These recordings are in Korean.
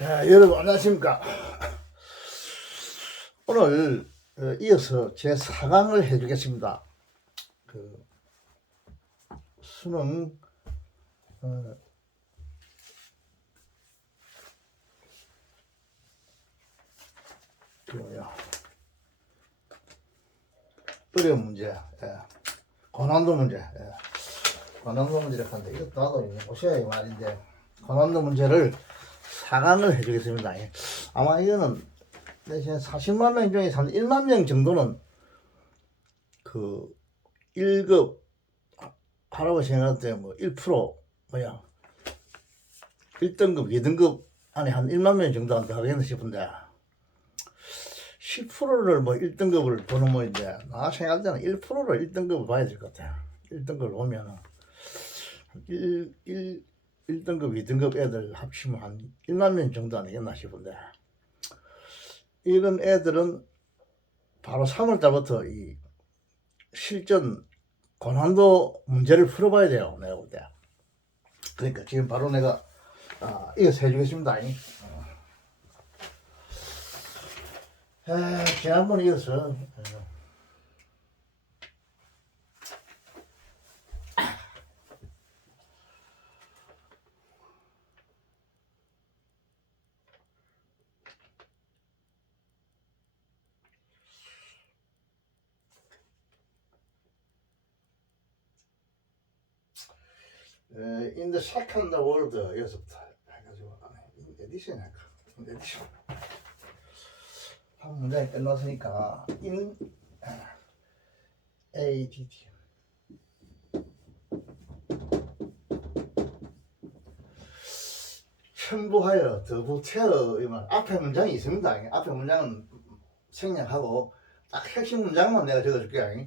여러분 안녕하십니까. 오늘 이어서 제 4강을 해주겠습니다. 그 수능 그 뭐야 어려운 문제, 고난도 문제, 고난도 문제를 하는데 이것도 나도 오셔야 이 말인데 고난도 문제를 4강을 해주겠습니다. 아마 이거는 40만 명 중에서 한 1만 명 정도는 그 1급 하라고 생각할 때 1% 뭐야 1등급, 2등급 안에 한 1만 명 정도 안 하겠나 싶은데 10%를 1등급을 보는 모인데 나 생각할 때는 1%를 1등급을 봐야 될 것 같아. 1등급을 보면은 1등급, 2등급 애들 합치면 한 1만 명 정도 안 되겠나 싶은데 이런 애들은 바로 3월달부터 이 실전 고난도 문제를 풀어봐야 돼요. 내가 볼 때. 그러니까 지금 바로 내가 이어서 해주겠습니다. 지난번에 이어서 in the second world 여기서부터 해가지고 에디션 할까? 에디션 한 문장이 끝났으니까 in add 첨부하여 더보태어 이말 앞에 문장이 있습니다. 앞에 문장은 생략하고 딱 핵심 문장만 내가 적어줄게요.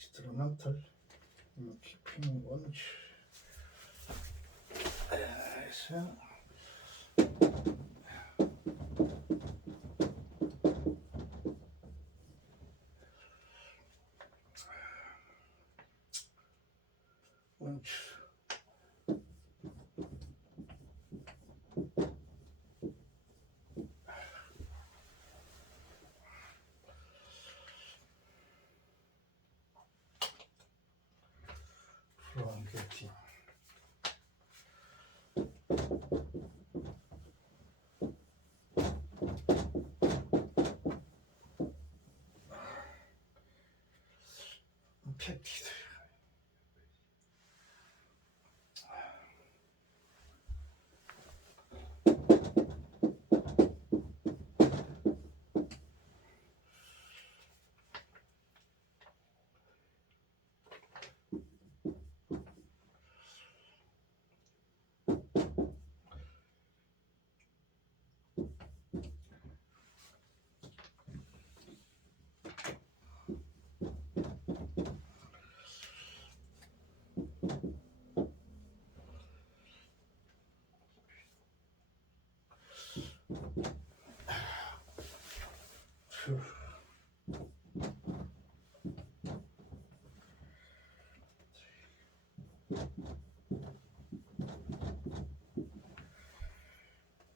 instrumental keeping 원치 해서 원치 from getting infected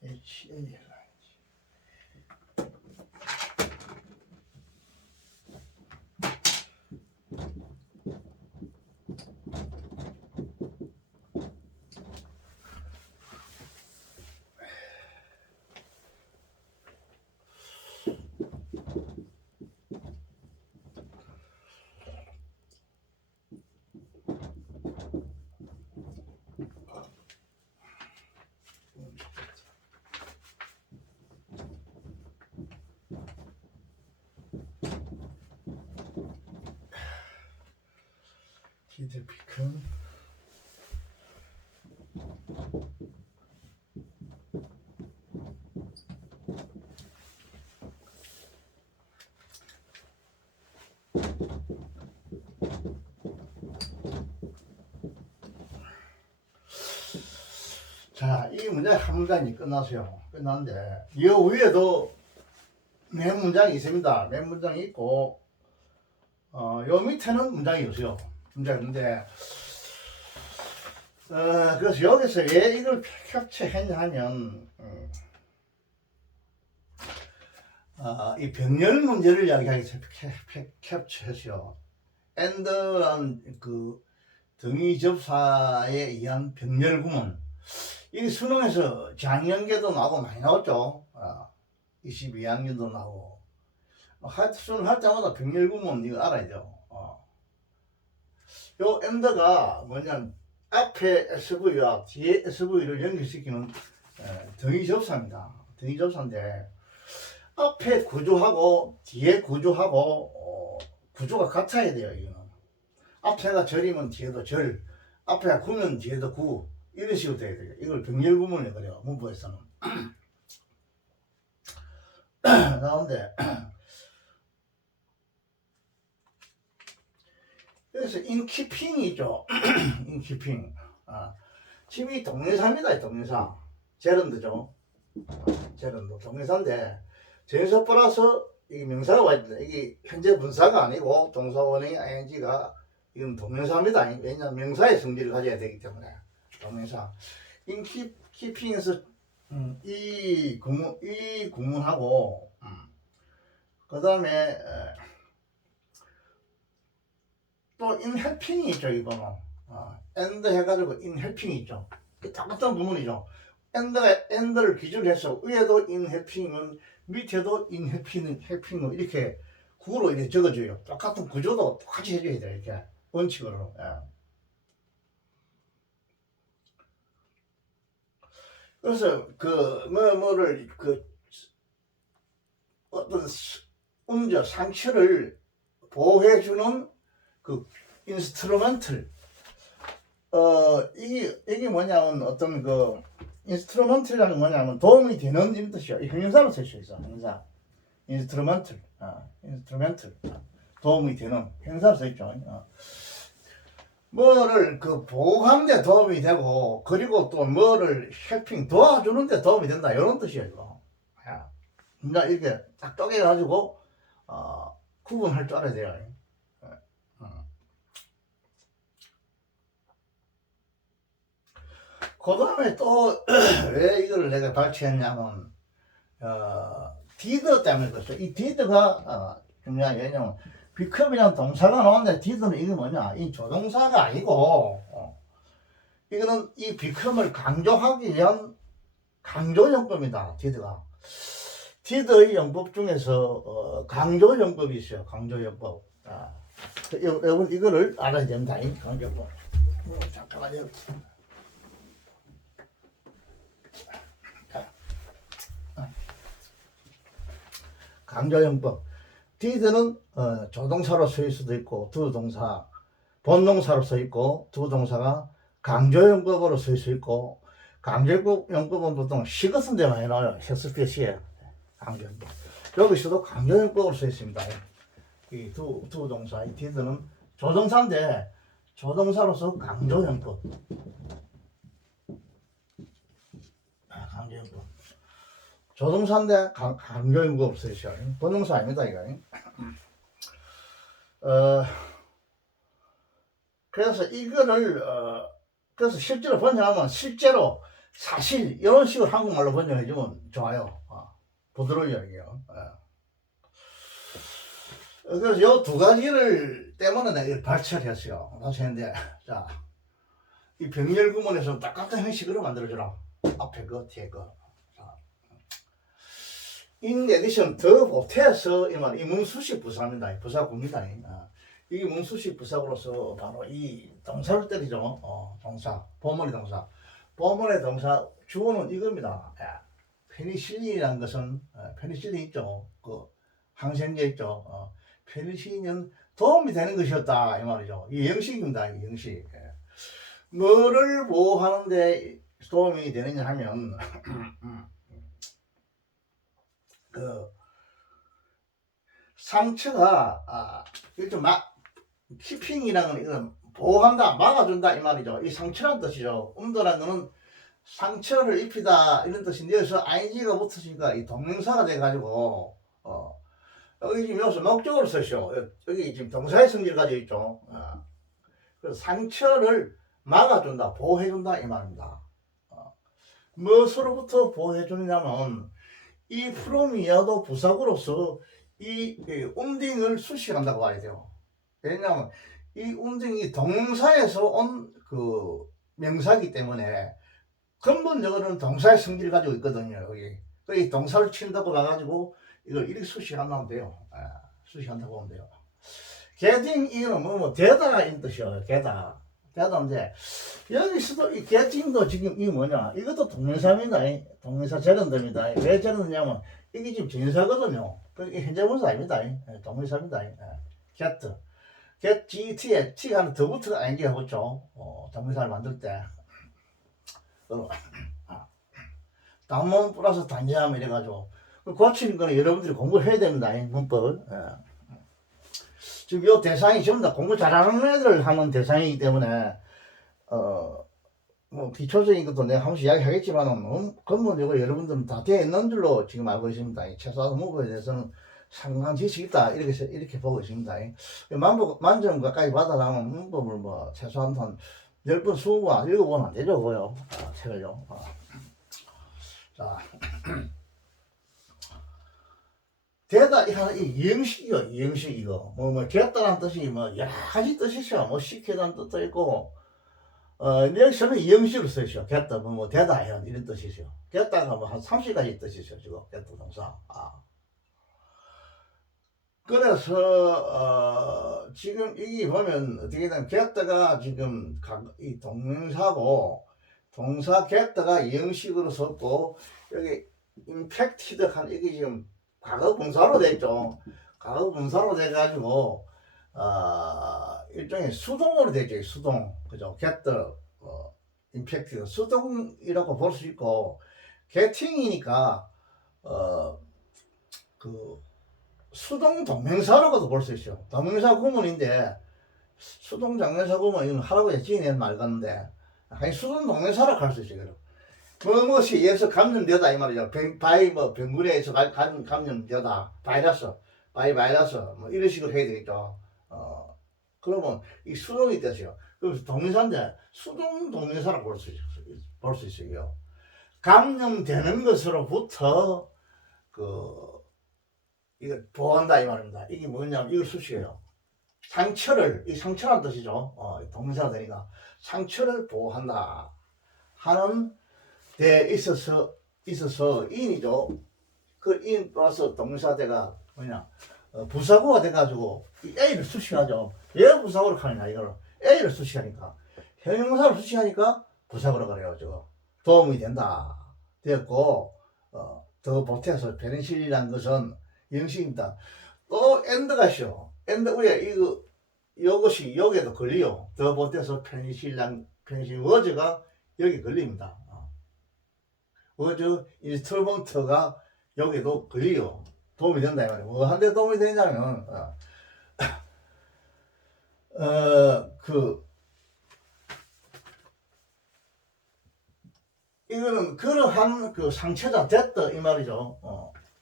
HA 디드 피크. 자, 이 문제 한 문장이 끝났어요. 끝났는데 이 위에도 맨 문장이 있습니다. 맨 문장이 있고 요 밑에는 문장이 없어요. 문장인데 그래서 여기서 왜 이걸 캡처했냐 하면 이 병렬 문제를 이야기하기 위해서 캡처했어요. and라는 그 등위 접사에 의한 병렬 구문. 이 수능에서 작년계도 나오고 많이 나왔죠. 22학년도 나오고. 수능 할 때마다 병렬 구문 이거 알아야죠. 요 and가 뭐냐면 앞에 SV와 뒤에 SV를 연결시키는 등위 접사입니다. 등위 접사인데 앞에 구조하고 뒤에 구조하고 구조가 같아야 돼요. 이거는 앞에가 절이면 뒤에도 절, 앞에가 구면 뒤에도 구, 이런 식으로 돼야 돼요. 이걸 병렬 구문을 그래요. 문법에서는. 나오는데 그래서 인키핑이 있죠. 인키핑. 지금 이 동네사입니다. 동네사. 제런드죠. 제런드 동네사인데 제에서 플러스 이게 명사가 와야 된다. 이게 현재 분사가 아니고 동사 원형의 ing가 이건 동명사입니다. 왜냐하면 명사의 성질을 가져야 되기 때문에 동명사. 인키핑에서 이 구문하고 그 다음에 또 인헬핑이 있죠. 이거는 and 해가지고 인헬핑이 있죠. 똑같은 구문이죠. and를 기준으로 해서 위에도 인헬핑은 밑에도 인헬핑은 이렇게 구로 이렇게 적어줘요. 똑같은 구조도 똑같이 해줘야 돼요. 이렇게 원칙으로. 그래서 뭐를 어떤 상처를 보호해주는 그 인스트루먼틀. 이게 뭐냐면 어떤 그 인스트루먼틀이라는 뭐냐면 도움이 되는 이런 뜻이요. 이 형용사로 쓸 수 있어. 형용사. 인스트루먼틀. 인스트루먼틀. 도움이 되는 형용사로 써 있죠. 뭐를 보호하는 데 도움이 되고 그리고 또 뭐를 헬핑 도와주는 데 도움이 된다 이런 뜻이에요. 이거. 그러니까 이렇게 딱 쪼개 가지고 구분할 줄 알아야 돼요. 그 다음에 또 왜 이걸 내가 발췌했냐면 did 때문에 그렇죠. 이 did가 중요한 왜냐면 become이라는 동사가 나오는데 did는 이게 뭐냐 이 조동사가 아니고 이거는 이 become을 강조하기 위한 강조용법이다. did의 용법 중에서 강조용법이 있어요. 강조용법. 여러분 이거를 알아야 됩니다. 강조용법. 잠깐만요. 강조용법. did는 조동사로 쓰일 수도 있고 두 동사 본동사로 써 있고 두 동사가 강조용법으로 쓰일 수 있고 강조용법은 보통 시 같은 데 많이 나와요. 셰익스피어 시에 강조용법. 여기서도 강조용법으로 써 있습니다. 이 두 동사 이 did는 조동사인데 조동사로서 강조용법. 강조용법. 조동사인데 강조용법 없어요. 본동사 아닙니다. 이거. 그래서 이거를 그래서 실제로 번역하면 실제로 사실 이런 식으로 한국말로 번역해주면 좋아요. 부드러워요. 이게요. 그래서 이 두 가지를 때문에 내가 이걸 발췌를 했어요. 다시 했는데 자, 이 병렬 구문에서 똑같은 형식으로 만들어주라. 앞에 거 뒤에 거. In addition, 더 보태서 이 문수식 부사입니다. 부사구입니다. 이게 문수식 부사구로서 바로 이 동사를 때리죠. 동사, 보문의 동사. 보문의 동사 주어는 이겁니다. 페니실린이라는 것은 페니실린 있죠. 그 항생제 있죠. 페니실린은 도움이 되는 것이었다 이 말이죠. 이 영식입니다. 이 영식. 예. 뭐를 보호하는데 도움이 되느냐 하면 그 상처가 일종 키핑이라는 건 이건 보호한다, 막아준다 이 말이죠. 이 상처란 뜻이죠. 음도라는 거는 상처를 입히다 이런 뜻인데 여기서 ing가 붙으니까 이 동명사가 돼가지고 여기 지금 여기서 목적으로 쓰죠. 여기 지금 동사의 성질 가지고 있죠. 그래서 상처를 막아준다, 보호해준다 이 말입니다. 무엇으로부터 보호해주냐면 이 프롬이야도 부사구로서 이 움딩을 수식한다고 봐야 돼요. 왜냐하면 이 움딩이 동사에서 온 그 명사이기 때문에 근본적으로는 동사의 성질을 가지고 있거든요. 여기 이 동사를 친다고 봐가지고 이걸 이렇게 수식한다면 돼요. 수식한다고 보면 돼요. getting 이거는 뭐 되다 이 뜻이에요. 되다인데 여기서도 이 getting도 지금 이 뭐냐 이것도 동명사입니다. 동명사 제런됩니다. 왜 제런되냐면 이게 지금 전사거든요. 이게 현재분사 아닙니다. 동명사입니다. get get에 t 하는 더 붙어가 ing 하고 있죠. 동명사를 만들 때 단문 플러스 단자함 이래가지고 고치는 거는 여러분들이 공부해야 됩니다. 문법을. 지금 이 대상이 전부 다 공부 잘하는 애들 하는 대상이기 때문에 뭐 기초적인 것도 내가 한 번씩 이야기하겠지만 근본적으로 여러분들은 다 되어 있는 줄로 지금 알고 있습니다. 최소한 문법에 대해서는 상당 지식이 있다 이렇게 보고 있습니다. 만점 가까이 받아가면 문법을 뭐 최소한 한 10번, 20번, 읽어보면 안 되죠, 그거요. 책을요. 자. 되다, 이 영식이요, 영식, 이거. 되었다는 뜻이 여러 가지 뜻이 있어요. 시키다는 뜻도 있고, 여기서는 영식으로 쓰죠. 됐다, 되다, 이런 뜻이 있어요. 됐다가 한 30가지 뜻이 있어요, 지금. 됐다, 동사. 그래서, 지금 이게 보면 어떻게 되면 됐다가 지금 이 동명사고, 동사 됐다가 영식으로 썼고, 여기 임팩티드 이게 지금 과거 분사로 됐죠. 과거 분사로 돼가지고 일종의 수동으로 되죠. 수동, 그죠? get, impacted 수동이라고 볼 수 있고 getting이니까 그 수동 동명사라고도 볼 수 있어요. 동명사 구문인데 수동 동명사 구문 이건 할아버지 지어낸 말 같은데 아니 수동 동명사라고 할 수 있어요. 무엇이 여기서 감염되다 이 말이죠. 병균에 의해서 감염되다. 바이러스 뭐 이런 식으로 해야 되겠죠. 그러면 이 수동이 되죠. 그래서 동명사인데 수동 동명사라고 볼 수 있어요. 감염되는 것으로부터 이걸 보호한다 이 말입니다. 이게 뭐냐면 이걸 수식해요. 이 상처란 뜻이죠. 동명사가 되니까 상처를 보호한다 하는 데 있어서 인이죠. 그 인 플러스 동사대가 부사구가 돼가지고 이 A를 수식하죠. 왜 부사구로 하느냐 이거를 A를 수식하니까 형용사를 수식하니까 부사구로 그래요. 도움이 된다 되었고 더 보태서 페니실린이라는 것은 영식입니다. 또 엔드가 있어. 엔드 위에 이것이 여기에도 걸려요. 더 보태서 페니실린 워즈가 여기 걸립니다. 워즈 인스트루먼트가 여기도 걸려요. 도움이 된다 이 말이에요. 뭐 한데 도움이 되냐면 이거는 그러한 상처가 됐다 이 말이죠.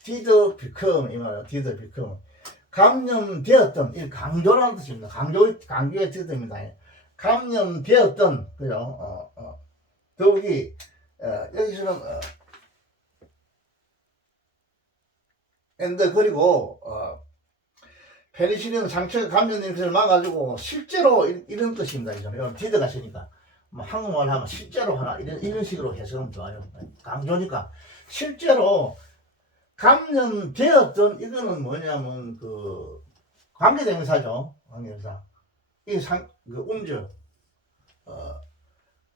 did become 이 말이에요. did become 감염되었던 이 강조라는 뜻입니다. 강조의 뜻입니다. 감염되었던 그죠? 더욱이 여기서는 and 그리고 페니실린 상처가 감염된 것을 막아주고 실제로 이런 뜻입니다. 이런 did가 쓰니까 한국말 하면 실제로 하라 이런 식으로 해석하면 좋아요. 강조니까 실제로 감염되었던 이거는 뭐냐면 관계대명사죠. 관계대명사. 음주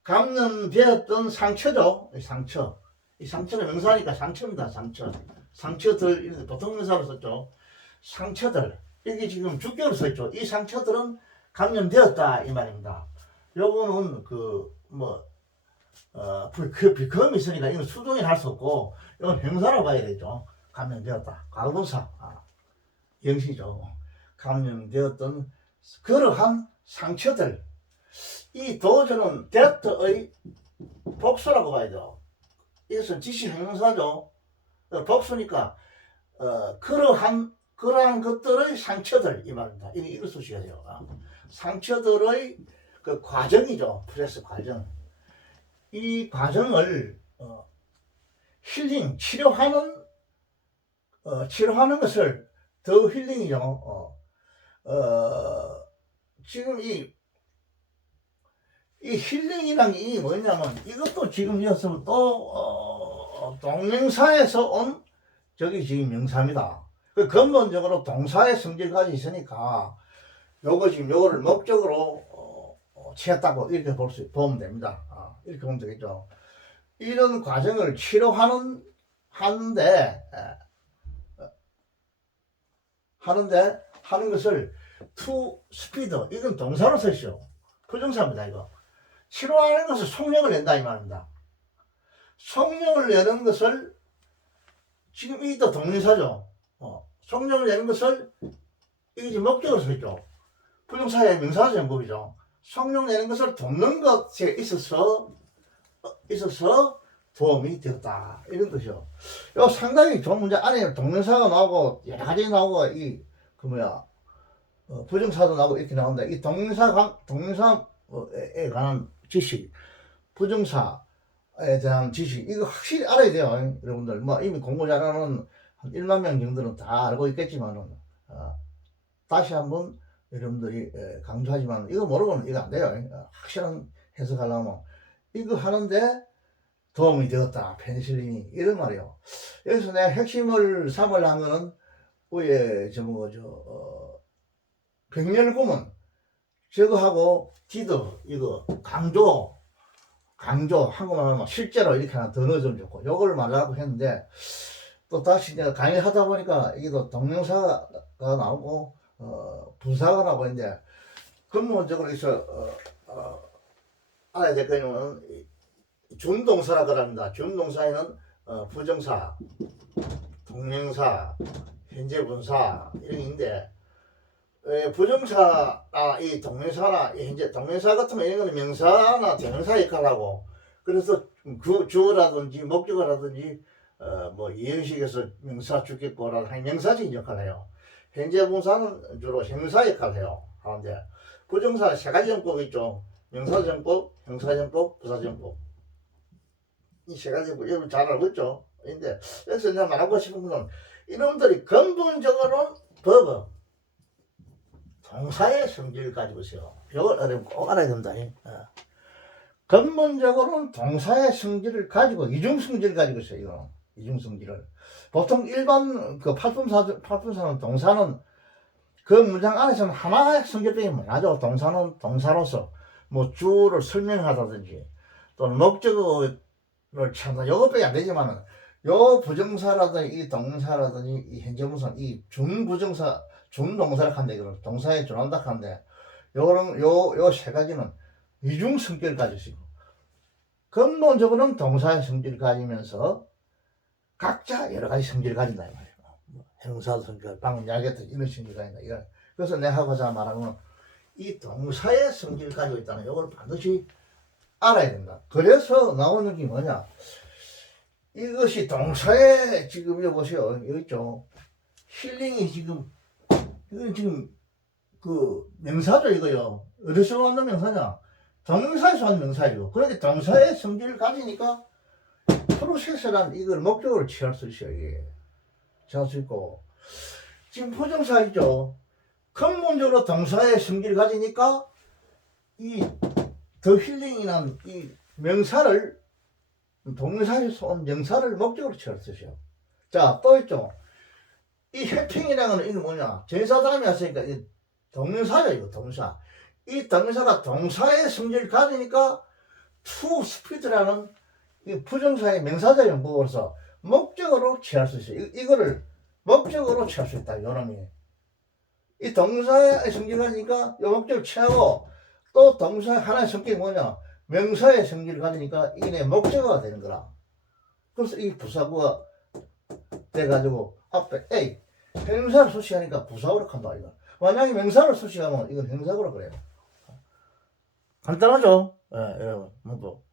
감염되었던 상처죠. 이 상처는 명사니까 상처입니다. 상처들 보통 명사로 썼죠. 상처들 이게 지금 주격으로 써 있죠. 이 상처들은 감염되었다 이 말입니다. 요거는 비컴이 있으니까 이건 수동이 할 수 없고 이건 형사로 봐야 되죠. 감염되었다. 과거분사 영시죠. 감염되었던 그러한 상처들, 이 도저는 데트의 복수라고 봐야죠. 이것은 지시 형용사죠. 복수니까 그러한 것들의 상처들 이 말입니다. 이걸 쓰셔야 돼요. 상처들의 그 과정이죠. 프레스 과정. 이 과정을 힐링 치료하는 것을 더 힐링이죠. 지금 이 힐링이란 게 뭐냐면 이것도 지금 이었으면 또 동명사에서 온 저기 지금 명사입니다. 그 근본적으로 동사의 성질까지 있으니까 요거 지금 요거를 목적으로 취했다고 이렇게 보면 됩니다. 이렇게 보면 되겠죠. 이런 과정을 하는데 하는 것을 to speed 이건 동사로 쓰시오. 부정사입니다. 이거 치료하는 것을 속력을 낸다 이 말입니다. 속력을 내는 것을 지금 이도 동사죠. 속력을 내는 것을 이게 지금 목적으로 쓰죠. 부정사의 명사적 전법이죠. 속력 내는 것을 돕는 것에 있어서 도움이 되었다 이런 뜻이요. 요 상당히 좋은 문제 안에 동명사가 나오고 여러 가지 나오고 부정사도 나오고 이렇게 나온다. 이 동명사에 관한 지식, 부정사에 대한 지식 이거 확실히 알아야 돼요. 여러분들 이미 공부 잘하는 한 1만 명 정도는 다 알고 있겠지만은 다시 한번 여러분들이 강조하지만 이거 모르고는 이거 안 돼요. 확실한 해석하려면 이거 하는데 도움이 되었다. 페니실린이 이런 말이에요. 여기서 내가 핵심을 삼으려 한 거는 위에 백렬구문 저거하고 디드 이거 강조 한국말 하면 실제로 이렇게 하나 더 넣어주면 좋고 요걸 말하려고 했는데 또 다시 내가 강의하다 보니까 이게 또 동명사가 나오고 부사가 나오고 있는데 근본적으로 알아야 될 거는 준동사라 그럽니다. 준동사에는 부정사, 동명사, 현재분사 이런 게 있는데 부정사나 이 동명사나 현재 동명사 같은 거 이런 거는 명사나 대명사 역할을 하고 그래서 주어라든지 목적어라든지 이형식에서 명사 주격보라든지 명사적인 역할을 해요. 현재분사는 주로 형사 역할을 해요. 하는데 부정사는 세 가지 정법이 있죠. 명사정법, 형사정법, 부사정법. 이 세 가지 여러분 잘 알고 있죠. 근데 여기서 내가 말하고 싶은 건 이놈들이 근본적으로는 법은 동사의 성질을 가지고 있어요. 이걸 여러분 꼭 알아야 된다. 근본적으로는 동사의 성질을 가지고 이중성질을 가지고 있어요. 이거 이중성질을 보통 일반 팔품사는 동사는 그 문장 안에서는 하나의 성질병이 많아죠. 동사는 동사로서 주어를 설명하다든지 또는 목적어를 찾는다. 요것밖에 안 되지만은 요 부정사라든지 이 동사라든지 이 현재분사 이 준부정사 준동사를 한다. 이거는 동사에 준한다 한데 요 세 가지는 이중 성질을 가지고 있고 근본적으로는 동사의 성질을 가지면서 각자 여러 가지 성질을 가진다 이 말이에요. 형사도 성질, 방금 이야기했던 이런 성질을 가진다. 이런. 그래서 내가 하고자 말하는 건 이 동사의 성질을 가지고 있다는 이걸 반드시 알아야 된다. 그래서 나오는 게 뭐냐? 이것이 동사의 지금 여기 보세요. 여기 있죠. 힐링이 이건 지금 그 명사죠 이거요. 어디서 왔는 명사냐? 동사에서 온 명사예요. 그런데 동사의 성질을 가지니까 프로세스란 이걸 목적으로 취할 수 있어요. 이게 취할 수 있고 지금 부정사 있죠. 근본적으로 동사의 성질을 가지니까 이 더 힐링이란 이 명사를 동사에서 온 명사를 목적으로 취할 수 있어요. 자, 또 있죠. 이 해핑이라는 건 이게 뭐냐? 전사 다음에 왔으니까 이 동명사죠. 이거 동사. 이 동명사가 동사의 성질을 가지니까 to speed라는 이 부정사의 명사적 용법으로서 목적으로 취할 수 있어요. 이거를 목적으로 취할 수 있다. 요놈이. 이 동사의 성질을 가지니까 요 목적을 취하고 또 동사 하나의 성격이 뭐냐? 명사의 성질을 가지니까 이게 내 목적어가 되는 거라. 그래서 이 부사구가 돼가지고 앞에 A 형사를 수식하니까 부사구로 한다 이거. 만약에 명사를 수식하면 이건 형사구로 그래요. 간단하죠? 예, 여러분 문법.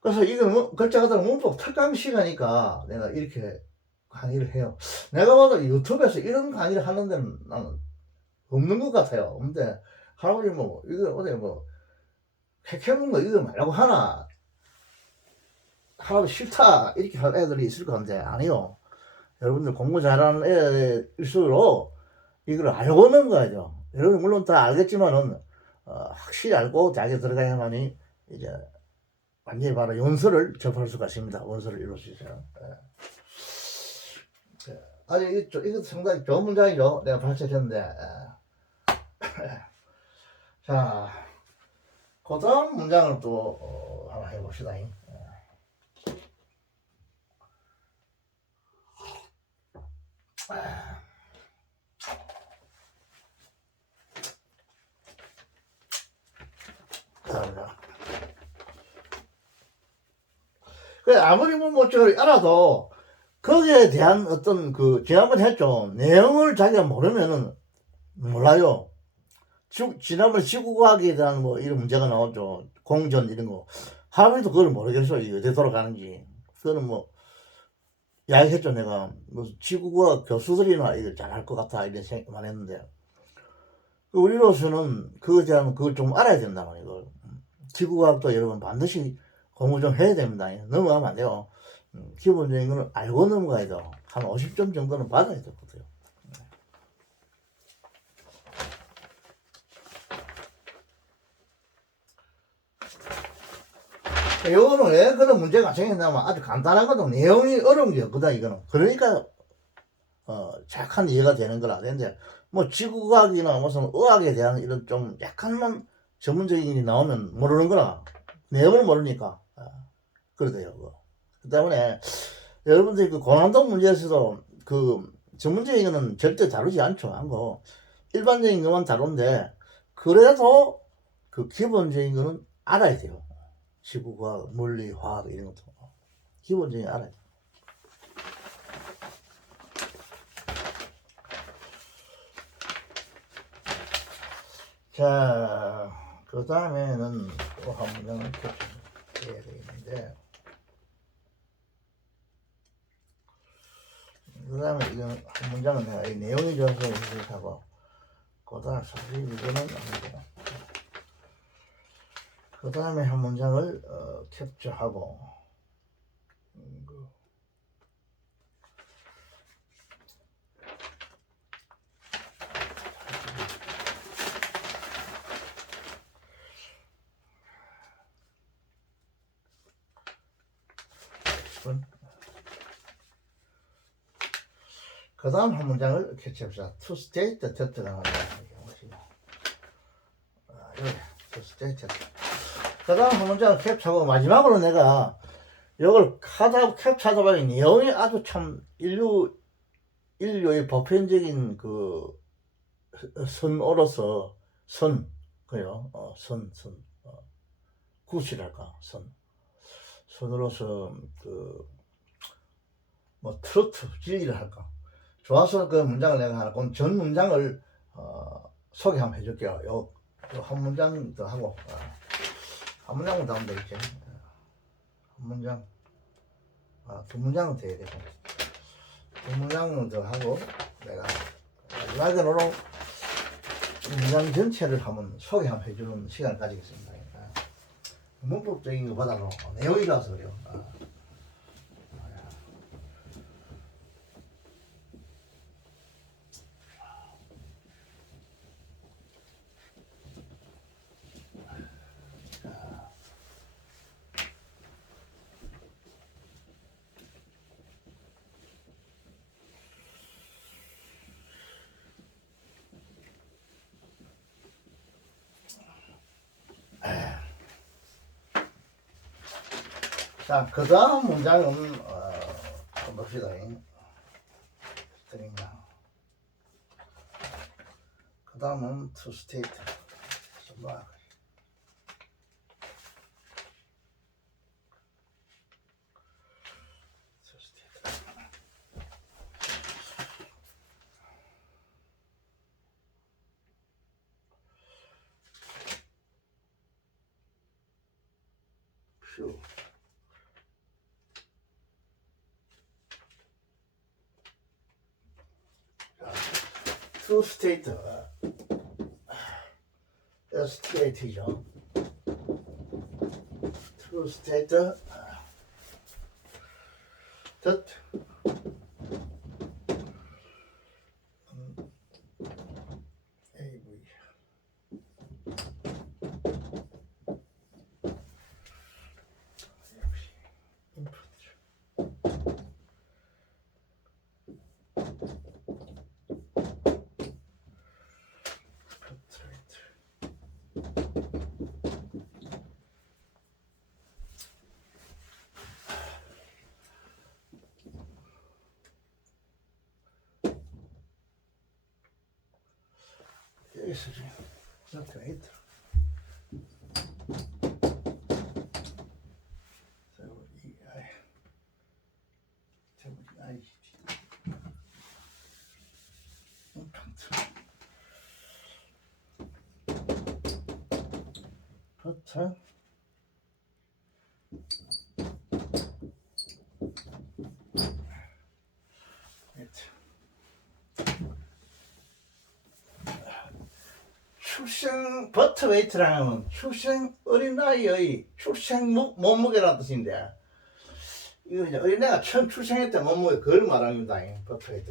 그래서 이거 글자 그대로 문법 특강 시간이니까 내가 이렇게 강의를 해요. 내가 봐도 유튜브에서 이런 강의를 하는 데는 나는 없는 것 같아요. 근데 할아버지 뭐 이거 어디 뭐 핵해본 거 이거 말라고 하나 할아버지 싫다 이렇게 할 애들이 있을 건데 아니요. 여러분들 공부 잘하는 애일수록 이걸 알고 넘어가야죠. 여러분 물론 다 알겠지만은 확실히 알고 대학에 들어가야만이 이제 완전히 바로 원서를 접할 수가 있습니다. 원서를 이룰 수 있어요. 아주 이거 상당히 좋은 문장이죠. 내가 발췌했는데. 자, 그 다음 문장을 또 하나 해봅시다. 그래, 아무리 뭐 모쪼리 알아도 거기에 대한 어떤 그 지난번에 했죠. 내용을 자기가 모르면은 몰라요. 지난번에 지구과학에 대한 뭐 이런 문제가 나왔죠. 공전 이런 거. 할아버지도 그걸 모르겠어. 이게 어떻게 돌아가는지. 그거는 뭐 이야기했죠. 내가 무슨 지구과학 교수들이나 이걸 잘할 것 같아 이런 생각만 했는데 우리로서는 그거에 대한 그걸 좀 알아야 된다는 이걸. 지구과학도 여러분 반드시 공부 좀 해야 됩니다. 넘어가면 안 돼요. 기본적인 거는 알고 넘어가야 돼요. 한 50점 정도는 받아야 되거든요. 요거는 왜 그런 문제가 생겼냐면 아주 간단하거든. 내용이 어려운 게 없거든, 이거는. 그러니까, 착한 이해가 되는 거라. 근데, 뭐, 지구과학이나 무슨 의학에 대한 이런 좀 약간만 전문적인 일이 나오면 모르는 거라. 내용을 모르니까. 그러대요, 그거. 그 때문에, 여러분들이 그 고난도 문제에서도 그 전문적인 거는 절대 다루지 않죠. 하고, 일반적인 것만 다룬데, 그래도 그 기본적인 거는 알아야 돼요. 지구과학, 물리, 화학 이런 것도 기본적인 알아야 돼. 자, 그 다음에는 또 한 문장을 겹쳐야 되겠는데, 그 다음에 이건 한 문장은 내가 이 내용이 좋아서 해석하고, 그 다음 사실 이거는 아니고, 그 다음에 한 문장을 캡처하고, 그 다음 한 문장을 캡처합시다. to state the test가 나옵니다. to state the test. 그 다음 한 문장을 캡처하고 마지막으로 내가 이걸 캡처하다 보니 내용이 아주 참 인류의 보편적인 그 선어로서 그요 굿이랄까 선으로서 그 뭐 트루트 진리를 할까 좋아서 그 문장을 내가 하나 그럼 전 문장을 소개 한번 해줄게요. 요 한 문장 더 하고 한 문장은 더 하면 되겠지. 한 문장 두 문장은 돼야 되고 두 문장은 더 하고 내가 마지막으로 문장 전체를 한번 소개 한번 해주는 시간을 가지겠습니다. 문법적인 것보다도 내용이 좋아서 그래요. 자, 그 다음 문장은 봅시다. 그 다음은 to state. 뭐 to state STAT죠. to state that AV 여기서 지금 이렇게 있더라. 부터 출생 버터 웨이트라는 건 출생 어린아이의 출생 몸무게라는 뜻인데, 이거 이제 어린애가 처음 출생할 때 몸무게 그걸 말합니다. 버터 웨이트.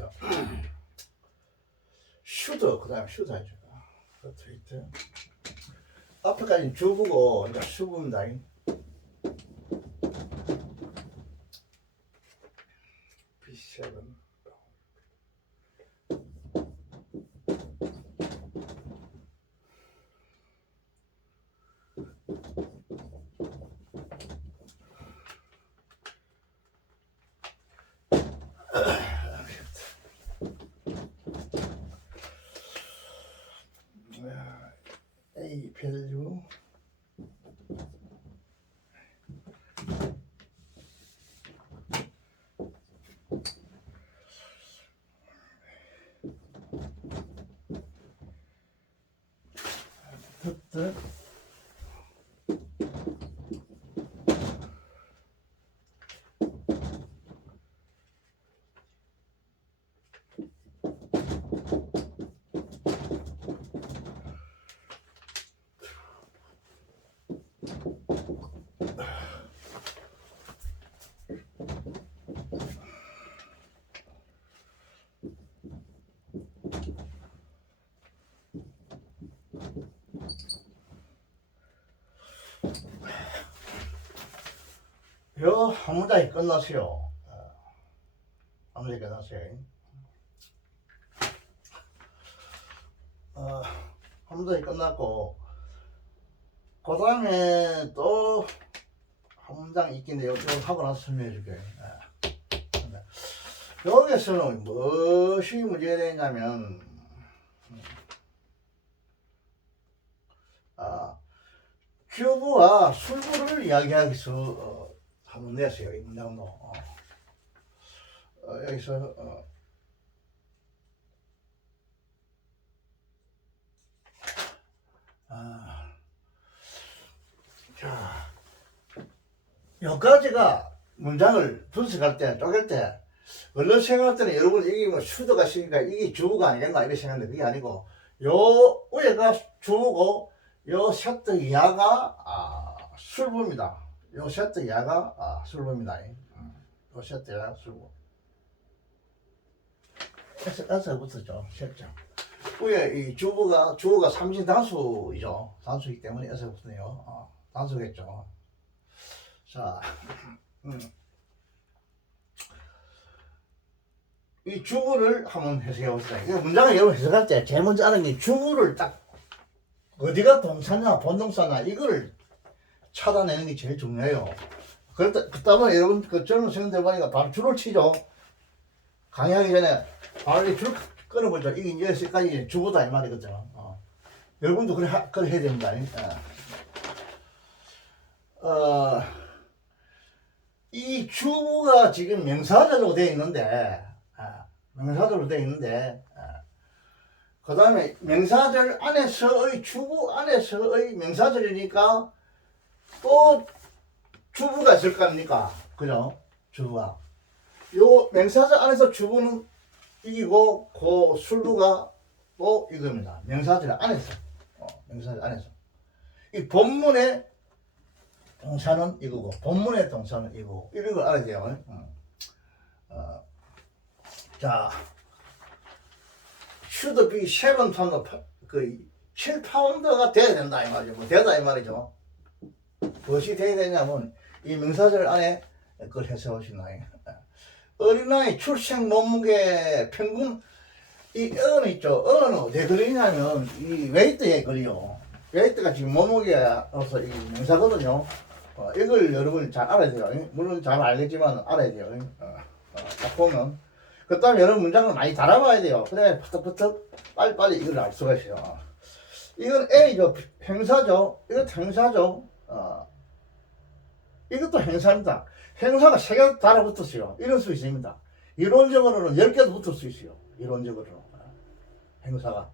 슈드, 그 다음에 슈드 하죠. 버터 웨이트. 앞에까지는 주부고 이제 수부입니다. B7 A value the 요 한 문장이 끝났어요. 한 문장이 끝났어요. 한 문장이 끝났고, 그 다음에 또 한 문장 있긴데 이거 하고 나서 설명해 줄게요. 여기서는 무엇이 문제가 되냐면, 주부와 술부를 이야기하기 위해서 한번 냈어요. 이 문장도. 여기서 자, 여기까지가 문장을 분석할 때, 쪼갤 때, 얼른 생각할 때는 여러분 이게 뭐 수도가 있으니까 이게 주어가 아니겠나 이렇게 생각하는데 그게 아니고, 요 위에가 주어고 요 셔터 이하가 술부입니다. 요 셔터 이하가 술부입니다. 요 셔터 이하가 술부. 에서부터죠. 셔터. 위에 이 주어가 삼진 단수이죠. 단수이기 때문에 에서부터네요. 단수겠죠. 자, 이 주어를 한번 해석해 봅시다. 문장을 여러분 해석할 때 제일 먼저 아는 게 주어를 딱 어디가 동사냐 본동사냐 이걸 찾아내는 게 제일 중요해요. 그다음에 여러분 그 젊은 생들 보니까 바로 줄을 치죠. 강의하기 전에 바로 줄 끊어보죠. 이게 이제 여기까지 주부다 이 말이거든. 여러분도 그래 해야 됩니다. 이 주부가 지금 명사절로 되어 있는데, 명사절로 되어 있는데, 그 다음에 명사절 안에서의 주부 안에서의 명사절이니까 또 주부가 있을 거 아닙니까? 그죠? 주부가. 요 명사절 안에서 주부는 이기고, 그 술부가 또 이겁니다. 명사절 안에서. 명사절 안에서. 이 본문의 동사는 이거고, 본문의 동사는 이거고, 이런 걸 알아야 돼요. 자, should be 7파운드, 7파운드가 돼야 된다, 이 말이죠. 뭐, 되다, 이 말이죠. 무엇이 돼야 되냐면, 이 명사절 안에 그걸 해석하시나. 어린아이 출생 몸무게 평균, 이 어는 있죠. 어는 어디에 걸리냐면, 이 웨이트에 걸려. 웨이트가 지금 몸무게로서 이 명사거든요. 이걸 여러분 잘 알아야 돼요. 물론 잘 알겠지만 알아야 돼요. 딱 보면. 그 다음에 여러 문장을 많이 달아봐야 돼요. 그래, 퍼뜩퍼뜩 빨리빨리 이걸 알 수가 있어요. 이건 A죠. 행사죠. 이것도 행사죠. 이것도 행사입니다. 행사가 3개 달아붙었어요. 이럴 수 있습니다. 이론적으로는 10개도 붙을 수 있어요. 이론적으로는. 행사가.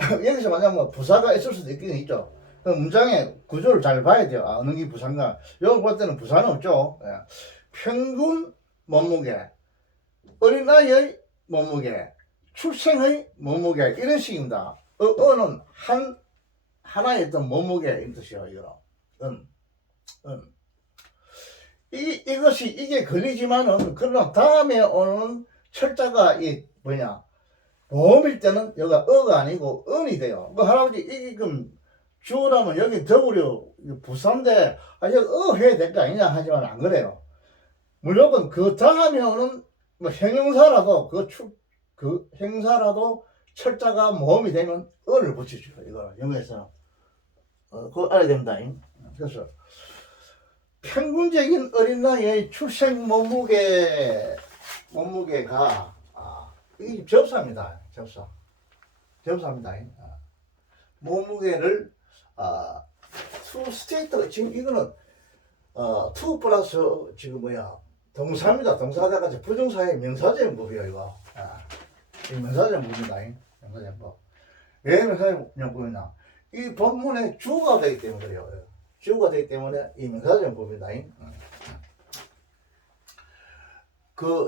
여기서 만약 뭐 부사가 있을 수도 있긴 있죠. 그 문장의 구조를 잘 봐야 돼요. 어느 게 부사인가. 여기 볼 때는 부사는 없죠. 평균 몸무게, 어린아이의 몸무게, 출생의 몸무게, 이런 식입니다. 어는 하나의 어떤 몸무게인 뜻이요, 이거. 이것이, 이게 걸리지만은, 그러나 다음에 오는 철자가 보험일 때는 여기가 어가 아니고 은이 돼요. 그 할아버지, 이게 그럼 주어라면 여기 더블유 부사인데, 여기 해야 될 거 아니냐 하지만 안 그래요. 무조건 그 다음에 오는 뭐 형용사라도 그 행사라도 철자가 모음이 되면 어를 붙이죠. 이거 영어에서 그거 알아야 됩니다. 그래서 평균적인 어린 나이의 출생 몸무게가 이게 접사입니다. 접사입니다. 몸무게를 투 스테이트 지금 이거는 투 플러스 지금 동사입니다. 동사자가 부정사의 명사제문법이에요, 이거. 이 명사제문법입니다. 명사제문법. 왜 명사제문법이냐? 이 본문에 주어가 되기 때문에 그래요. 주어가 되기 때문에 이 명사제문법입니다. 그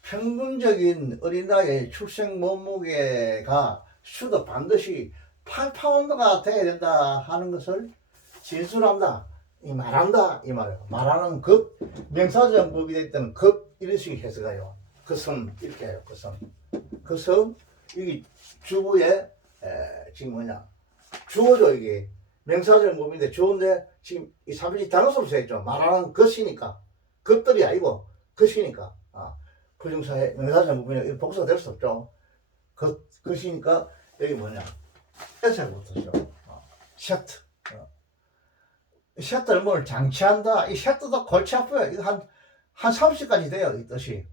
평균적인 어린아이의 출생 몸무게가 수도 반드시 8파운드가 돼야 된다 하는 것을 진술한다. 말한다 이 말이에요. 말하는 것 명사전법이 될 때는 것 이런 식의 해석해요. 그선 이렇게 해요. 그선 이게 주부의 지금 주어죠. 이게 명사전법인데 주어인데 지금 이 사비지 단어수로 써있죠. 말하는 것이니까 것들이 아니고 것이니까 부정사의 명사전법이니까 복수가 될 수 없죠. 것이니까 여기 에서부터죠. 셔트. 셔트를 뭘 장치한다. 이 셔트도 골치 아파요. 이거 한 30까지 돼요. 이 뜻이.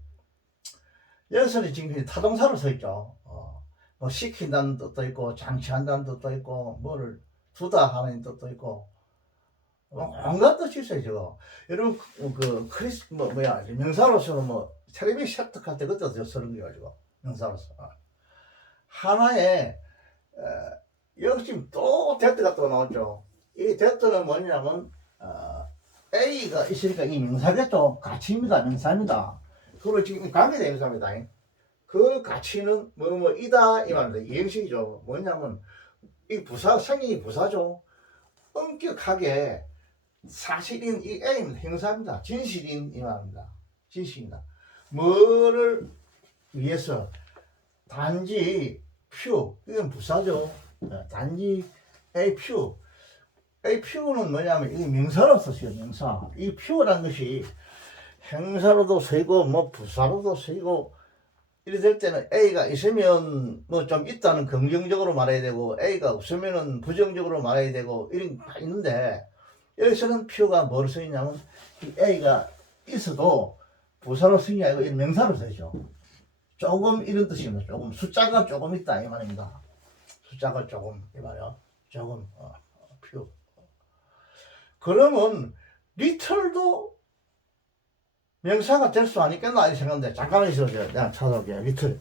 여기서는 지금 타동사로 써 있죠. 뭐 시킨다는 뜻도 있고, 장치한다는 뜻도 있고, 뭐를 두다 하는 뜻도 있고, 온갖 뜻이 있어요, 저거. 여러분, 명사로서는 텔레비 셔트 같은 것도 쓰는 거예요, 저거. 명사로서. 하나의, 여기 지금 또 데트가 또 나왔죠. 이 데트는 뭐냐면 A가 있으니까 이 명사겠죠. 가치입니다. 명사입니다. 그걸 지금 관계대명사입니다. 그 가치는 이다 이 말입니다. 이 형식이죠. 뭐냐면 이 부사 생긴 부사죠. 엄격하게 사실인 이 A는 형사입니다. 진실인 이 말입니다. 진실입니다. 뭐를 위해서 단지 이건 부사죠. 단지 A표는 뭐냐면 이 명사로서 써요. 명사. 이 표라는 것이 행사로도 쓰이고 부사로도 쓰이고 이래 될 때는 A가 있으면 좀 있다는 긍정적으로 말해야 되고 A가 없으면은 부정적으로 말해야 되고 이런 게 다 있는데 여기서는 표가 뭘 쓰이냐면 이 A가 있어도 부사로 쓰는 게 아니고 명사로 쓰죠. 조금 이런 뜻입니다. 조금 숫자가 조금 있다 이 말입니다. 숫자가 조금 이 말이야. 조금 few. 그러면 리틀도 명사가 될 수 아니겠나 이 생각인데 잠깐만 있어보세요. 내가 찾아볼게요. 리틀도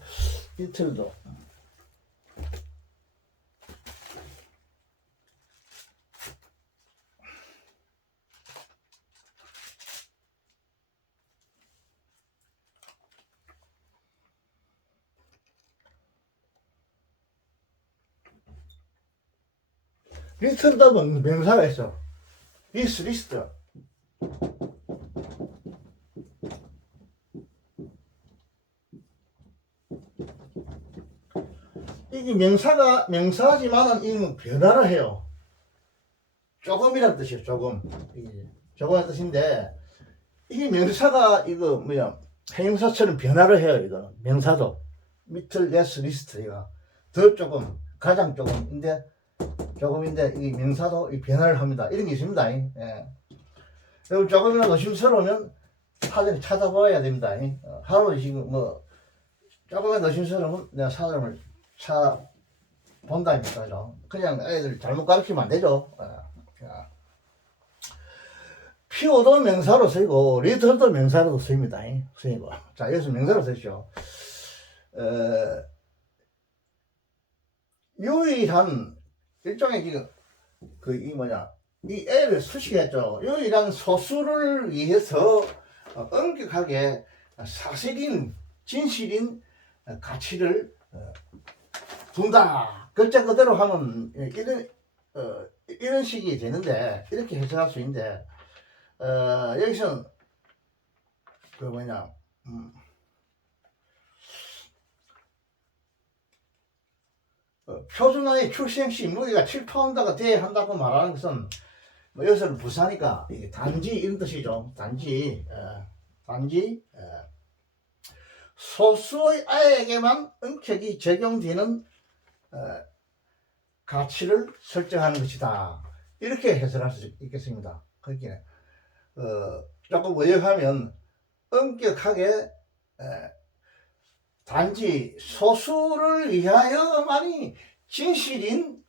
리틀도 명사가 있어. 리스트 이게 명사지만은 이는 변화를 해요. 조금이란 뜻이에요. 조금이란 뜻인데 이게 명사가 이거 뭐야 형용사처럼 변화를 해요. 이거는 명사도 미틀 레스 리스트 이거 더 조금 가장 조금인데 이 명사도 이 변화를 합니다. 이런 게 있습니다. 예. 여러분 조금이나 의심스러우면 사전에 찾아봐야 됩니다. 하루 지금 뭐 조금이나 의심스러우면 내가 사전을 찾아본다니까요. 그냥 애들 잘못 가르치면 안 되죠. 피오도 명사로 쓰이고 리틀도 명사로 쓰입니다. 쓰이고 자 여기서 명사로 쓰죠. 유일한 일종의 지금 이 애를 수식했죠. 유일한 소수를 위해서 엄격하게 사실인 진실인 가치를 둔다. 글자 그대로 하면 이런 식이 되는데 이렇게 해석할 수 있는데 여기서는 표준어의 출생시 무게가 7파운드가 돼야 한다고 말하는 것은 뭐 여기서는 부사니까 이게 단지 이런 뜻이죠. 단지 소수의 아이에게만 엄격히 적용되는 가치를 설정하는 것이다. 이렇게 해석할 수 있겠습니다. 그렇게 조금 의역하면 엄격하게 단지 소수를 위하여만이 진실인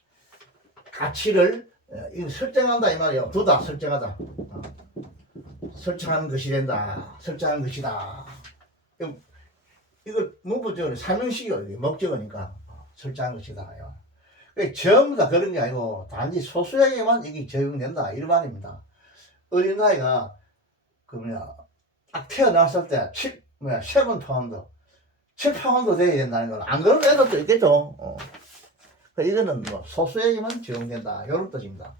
가치를 설정한다 이 말이에요. 두다 설정하다. 설정하는 것이 된다. 설정하는 것이다. 이거 문법적으로 설명식이요. 목적어니까 설정하는 것이다. 전부 다 그런 게 아니고 단지 소수에게만 이게 적용된다 이런 말입니다. 어린아이가 딱 태어났을 때 7파운드 7파운드 돼야 된다는 건 안 그런 애들도 있겠죠. 이거는 뭐 소수에게만 적용된다 이런 뜻입니다.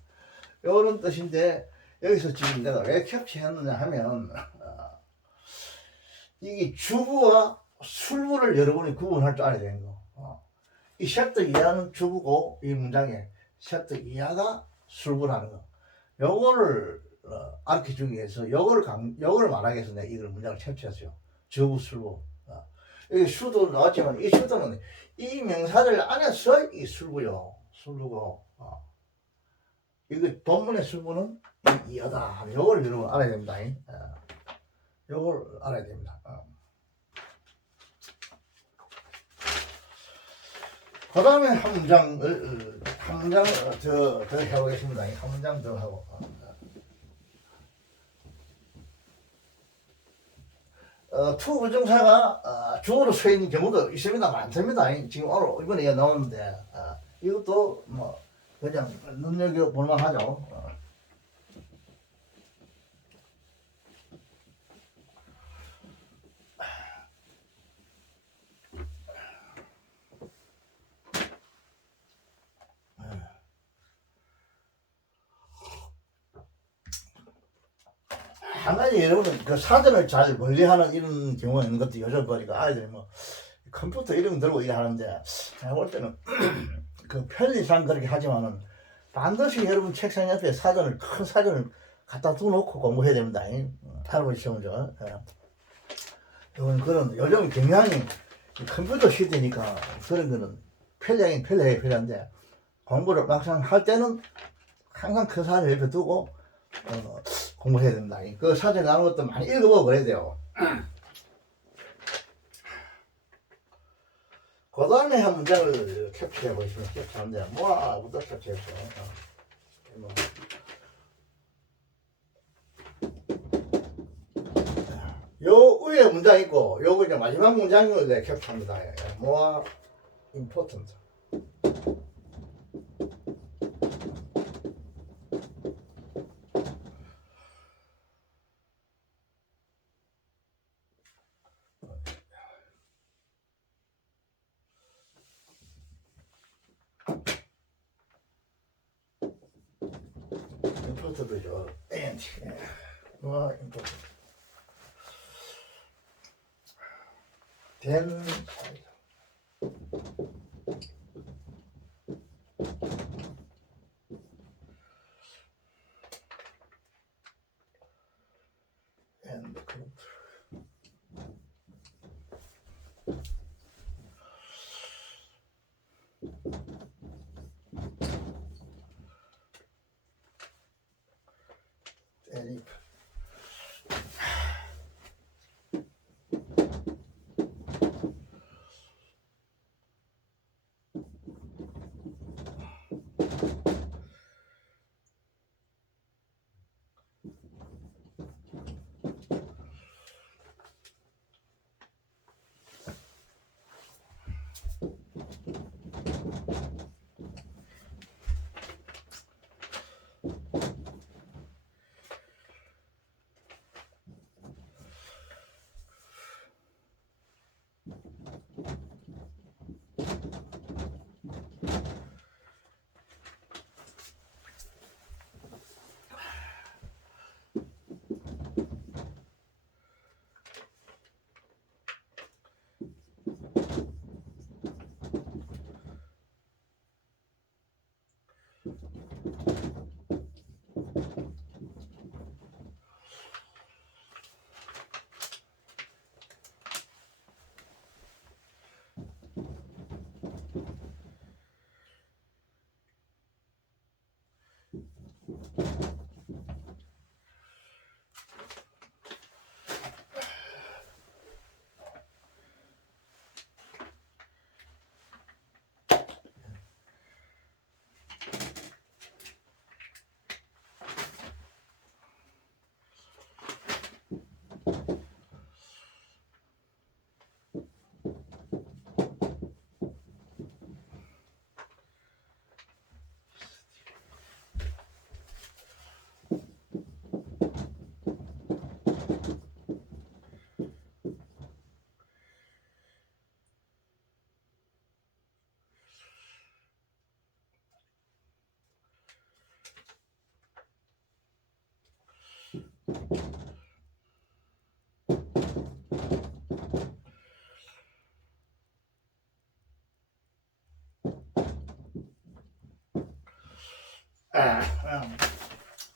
이런 뜻인데 여기서 지금 내가 왜 캡처했느냐 하면 이게 주부와 술부를 여러분이 구분할 줄 알아야 되는 거. 이 셔터 이하는 주부고 이 문장에 셔터 이하가 술부라는 거. 요거를 알려 주기 위해서 요거를 말하기 위해서 내가 이걸 문장을 캡처했어요. 주부 술부. 여기 수도 나왔지만 이 수도는 이 명사들 안에서 이 술부요. 술부고 이거 본문의 술부는 이하다. 요걸 여러분 알아야 됩니다. 요걸 알아야 됩니다. 그 다음에 한 문장 더 해보겠습니다. 한 문장 더 하고. 투 부정사가 주어로 서 있는 경우도 있습니다. 많습니다. 지금 오늘 이번에 나오는데 이것도 뭐 그냥 눈여겨볼 만하죠. 한 가지 여러분은 그 사전을 잘 멀리하는 이런 경우가 있는 것도 요즘 보니까 아이들이 뭐 컴퓨터 이런 거 들고 일하는데 제가 볼 때는 그 편리상 그렇게 하지만은 반드시 여러분 책상 옆에 큰 사전을 갖다 두놓고 공부해야 됩니다. 할아버지 시험죠. 요즘 굉장히 컴퓨터 시대니까 그런 거는 편리한데 공부를 막상 할 때는 항상 그 사전 옆에 두고 공부해야 된다. 그 사전 나오는 것도 많이 읽어보고 그래야 돼요. 그 다음에 한 문장을 캡처해 보시면 캡처하는데 뭐부터 캡처했어. 뭐. 요 위에 문장 있고 요거 이제 마지막 문장을 내 캡처합니다. more important. important죠. and more important. then and and if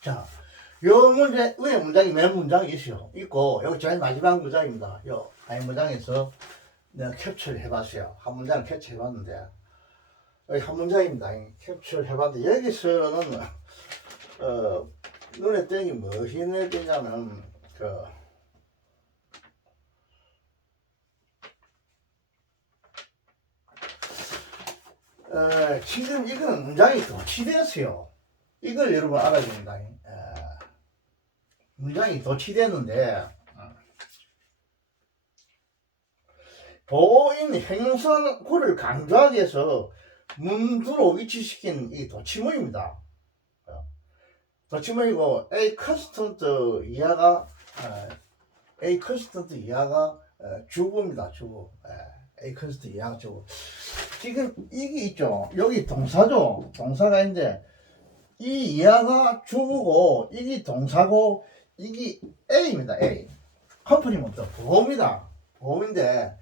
자, 요 문제 위에 문장이 맨 문장이 있고 여기 제일 마지막 문장입니다. 요 아이 문장에서 내가 캡처를 해봤어요. 한 문장을 캡처해봤는데 여기 한 문장입니다. 캡처를 해봤는데 여기서는 눈에 띄는 게 무엇이 눈에 띄냐면 지금 이거는 문장이 도치됐어요. 이걸 여러분 알아야 됩니다. 문장이 도치됐는데 보인 행선구를 강조하기 위해서 문두로 위치시킨 이 도치모입니다. 도치모이고 A 컨스턴트 이하가 주부입니다. 주부. A 컨스턴트 이하가 주부. 지금 이게 있죠. 여기 동사죠. 동사가 있는데 이 이하가 주부고 이게 동사고 이게 A입니다. A. 컴퍼니면 또 보호입니다. 보호인데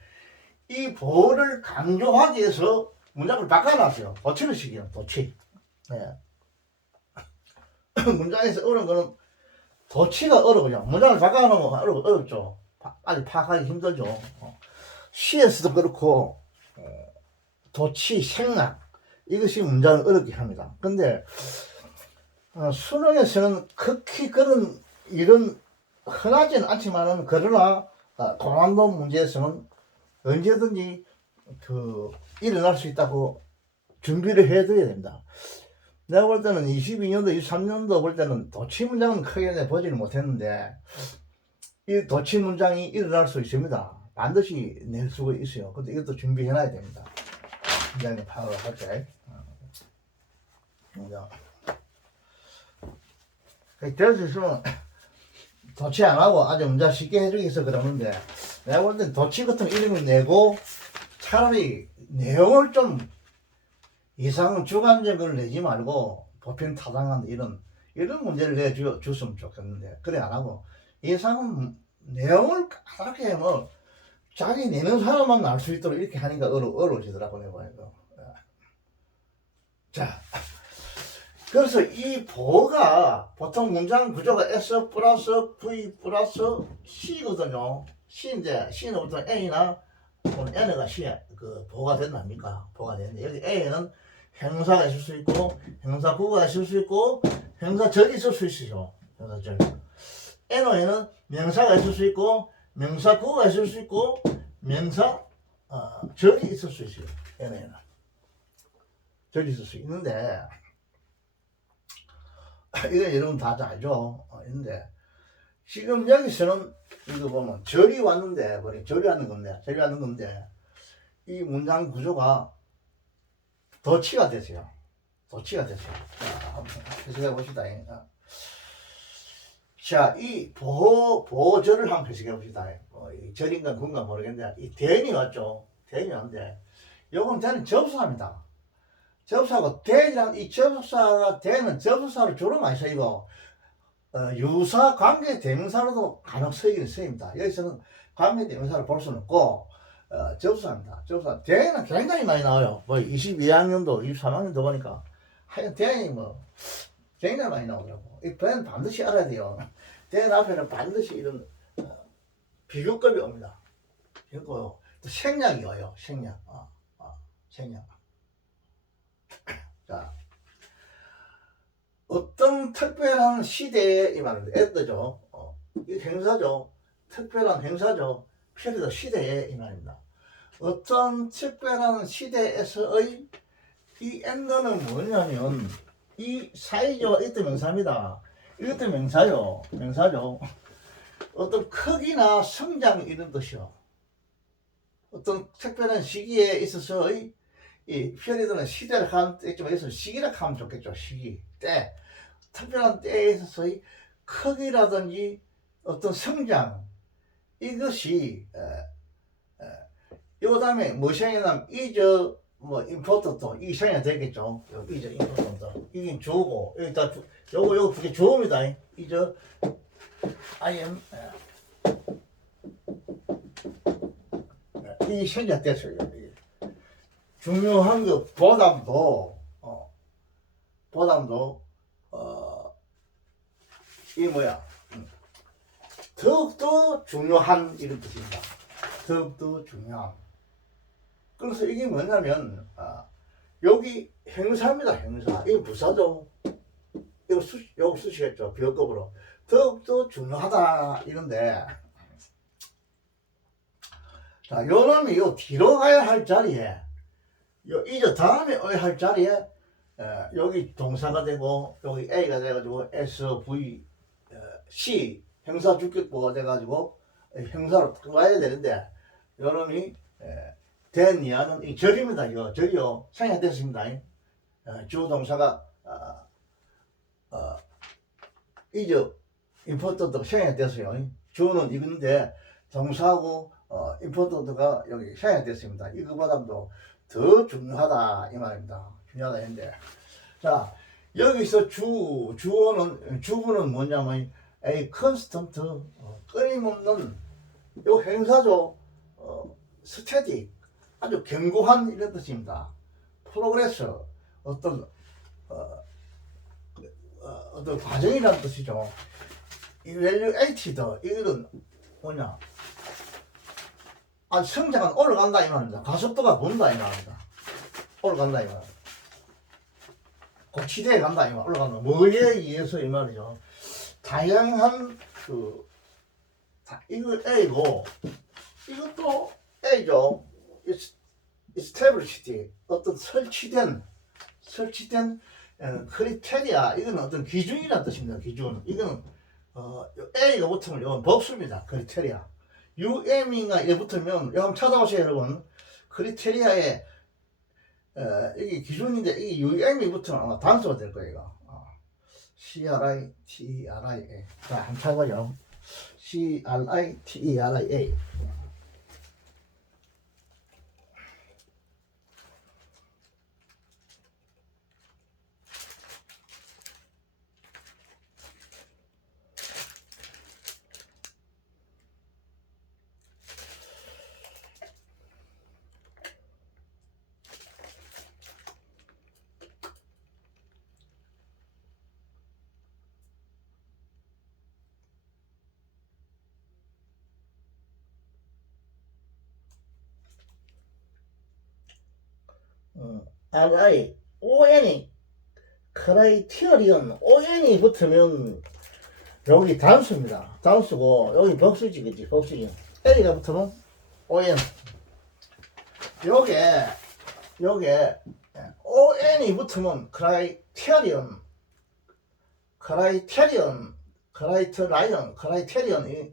이 보호를 강조하기 위해서 문장을 바꿔놨어요. 도치를 시키는 도치. 네. 문장에서 어려운 거는 도치가 어려워요. 문장을 바꿔놓으면 어렵죠. 빨리 파악하기 힘들죠. 시에서도 그렇고 도치, 생략 이것이 문장을 어렵게 합니다. 근데 수능에서는 극히 그런 일은 흔하지는 않지만은 그러나 고난도 문제에서는 언제든지 그 일어날 수 있다고 준비를 해둬야 됩니다. 내가 볼 때는 22년도, 23년도 볼 때는 도치 문장은 크게 내 보지는 못했는데 이 도치 문장이 일어날 수 있습니다. 반드시 낼 수가 있어요. 근데 이것도 준비해놔야 됩니다. 문장의 파악을 할 때. 될 수 있으면 도치 안 하고 아주 문장 쉽게 해주기 위해서 그러는데 내가 볼 땐 도치 같은 이름을 내고 차라리 내용을 좀 이상 주관적을 내지 말고 보편 타당한 이런 문제를 내줬으면 좋겠는데 그래 안 하고 이상 내용을 그렇게 뭐 자기 내는 사람만 알 수 있도록 이렇게 하니까 어려워지더라고 내가 봐요. 자, 그래서 이 보가 보통 문장 구조가 S 플러스 V 플러스 C거든요. C인데 C는 보통 A나 N가 C에 그 보가 된답니까? 보가 되는데 여기 A는 형사가 있을 수 있고 형사구가 있을 수 있고 형사절이 있을 수 있어요. 형사절. N에는 명사가 있을 수 있고 명사구가 있을 수 있고 명사절이 있을 수 있어요. N에는 절이 있을 수 있는데 이거 여러분 다 알죠? 있는데 지금 여기서는 이거 보면 절이 왔는데 절이 왔는 건데 이 문장 구조가 도치가 됐어요. 자, 한번 해석해 봅시다. 자, 이 보절을 한번 해석해 봅시다. 이 절인가 군가 모르겠는데 이 대인이 왔죠. 대인이 왔는데 요건 대는 접수합니다. 접수하고 대이란 이 접수사가 대는 접수사를 주로 많이 쓰이고 유사 관계 대명사로도 간혹 쓰이긴 쓰입니다. 여기서는 관계 대명사를 볼 수는 없고 접수합니다. 접수사 대는 굉장히 많이 나와요. 뭐 22학년도 23학년도 보니까 하여간 대는 뭐 굉장히 많이 나오더라고. 이 대는 반드시 알아야 돼요. 대 앞에는 반드시 이런 비교급이 옵니다. 비교급 또 생략이 와요. 생략. 생략. 자, 어떤 특별한 시대에 임하는데, 애들죠. 이 행사죠. 특별한 행사죠. 피리드 시대에 임합니다. 어떤 특별한 시대에서의 이 엔더는 뭐냐면, 이 사이죠. 이때 명사입니다. 이것도 명사죠. 어떤 크기나 성장 이런 뜻이요. 어떤 특별한 시기에 있어서의 이 피어리드는 시대를 하는 때쯤 여기서 시기라 하면 좋겠죠. 시기, 때, 특별한 때에 있어서의 크기라든지 어떤 성장 이것이 요 다음에 무엇이냐면 이저 뭐 임포트도 이 생략 되겠죠. 이저 임포트도 이게 주고 여기 다 요거 그게 주어입니다. 이저 IM 이 생략 됐어요. 중요한 것보담도 이 뭐야 더욱더 중요한 이런 뜻입니다. 더욱더 중요한. 그래서 이게 뭐냐면 여기 행사입니다. 행사. 이게 부사죠. 이거 쓰시겠죠. 비어급으로 더욱더 중요하다 이런데 자 요놈이 요 뒤로 가야 할 자리에 이제 다음에 할 자리에 여기 동사가 되고 여기 A가 돼가지고 S, V, C 형사 주격보가 돼가지고 형사로 와야 되는데 요놈이 된 이하는 이 절입니다. 이거 절이요 생략됐습니다. 주동사가 이제 임포트도 생략됐어요. 주는 이건데 동사하고 임포트가 여기 생략됐습니다. 이거보다도 더 중요하다 이 말입니다. 중요하다 했는데 자 여기서 주부는 뭐냐면 a constant 끊임없는 요 행사죠. 스테디 아주 견고한 이런 뜻입니다. 프로그레스 어떤 과정이라는 뜻이죠. evaluated 이거는 뭐냐 성장은 올라간다 이 말입니다. 가속도가 본다 이 말입니다. 올라간다 이 말입니다. 고치대에 간다 이 말. 올라간다. 뭐에 의해서 이 말이죠. 다양한 이거 A고 이것도 A죠. established 어떤 설치된 크리테리아 이건 어떤 기준이라는 뜻입니다. 기준. 이거는 A가 붙으면 이건 법수입니다. 크리테리아. UM이가 이래 붙으면 이거 한번 찾아보세요, 여러분. 크리테리아에 이게 기준인데 이게 UM이 붙으면 아마 단수가 될 거예요. 이거. CRITERIA. 자, 한번 찾아봐요. CRITERIA. RI, ON이 크라이티어리언 ON이 붙으면 여기 단수입니다. 단수고 여기 복수지, 그치? 복수지. A가 붙으면 ON. 요게 ON이 붙으면 크라이테리언 이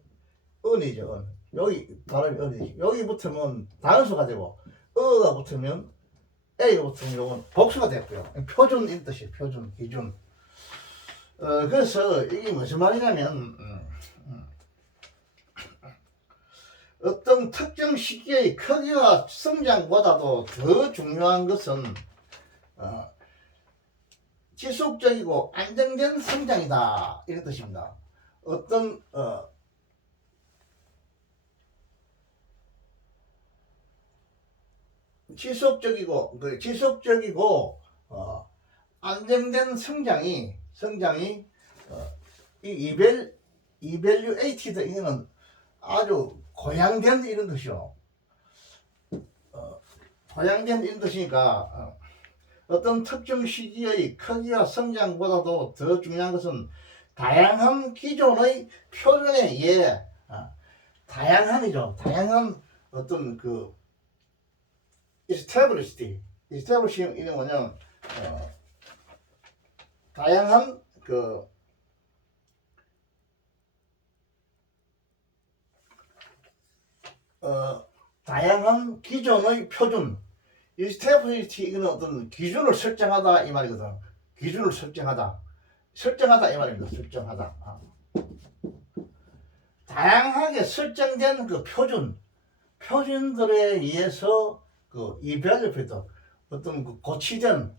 은이죠. 여기 발음이 은이지. 여기 붙으면 단수가 되고 어가 붙으면 A가 붙으면 요건 복수가 됐고요. 표준인 뜻이 표준, 기준. 그래서 이게 무슨 말이냐면 어떤 특정 시기의 크기와 성장보다도 더 중요한 것은 지속적이고 안정된 성장이다, 이런 뜻입니다. 어떤 지속적이고 안정된 성장이 이 evaluated, 이거는 아주 고양된 이런 뜻이요. 고양된 이런 뜻이니까 어떤 특정 시기의 크기와 성장보다도 더 중요한 것은 다양한 기존의 표준에 의해 다양한이죠. 다양한 어떤 그 established 이런 거는 다양한 그 다양한 기존의 표준, established 이거는 어떤 기준을 설정하다 이 말이거든. 기준을 설정하다 이 말입니다. 설정하다. 다양하게 설정된 그 표준들에 의해서 그 evaluated 어떤 그 고치된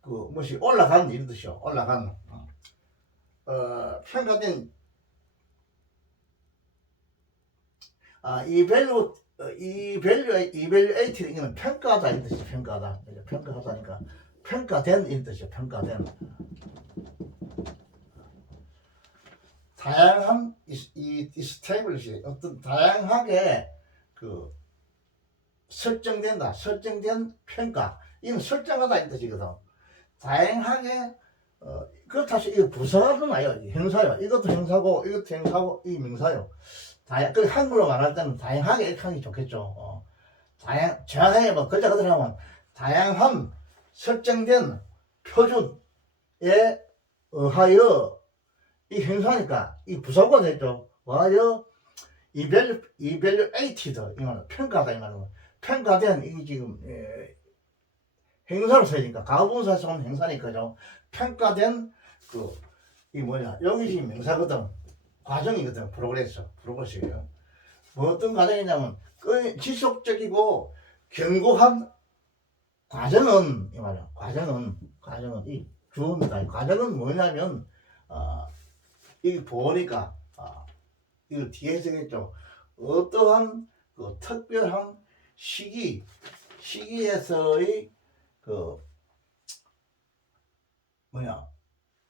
그 무엇이 올라간 이런 뜻이요. 올라간 평가된 evaluated 이거는 평가하다 이런 뜻이죠. 평가하다니까 평가된 이런 뜻이죠. 평가된. 다양한 established 어떤 다양하게 그 설정된 평가, 이건 설정하다 이 뜻이거든. 다양하게 그렇다시 이거 부사는 아니에요. 형사요. 이것도 형사고 이 명사요. 그 한글로 말할 때는 다양하게 이렇게 하는 게 좋겠죠. 정확하게 뭐 글자 그대로 하면 다양한 설정된 표준에 의하여 이 형사니까 이 부사가 됐죠. 의하여 evaluated 이거는 평가다 이 말이고, 평가된 이게 지금 행사로 쓰니까 가부분사에서 온 행사니까죠. 평가된 이 뭐냐, 여기 지금 명사거든. 과정이거든. 프로그레스예요. 뭐 어떤 과정이냐면 지속적이고 견고한 과정은 이 말이야. 과정은 이 주어입니다. 과정은 뭐냐면 이게 보니까 이거 뒤에 쓰겠죠. 어떠한 그 특별한 시기에서의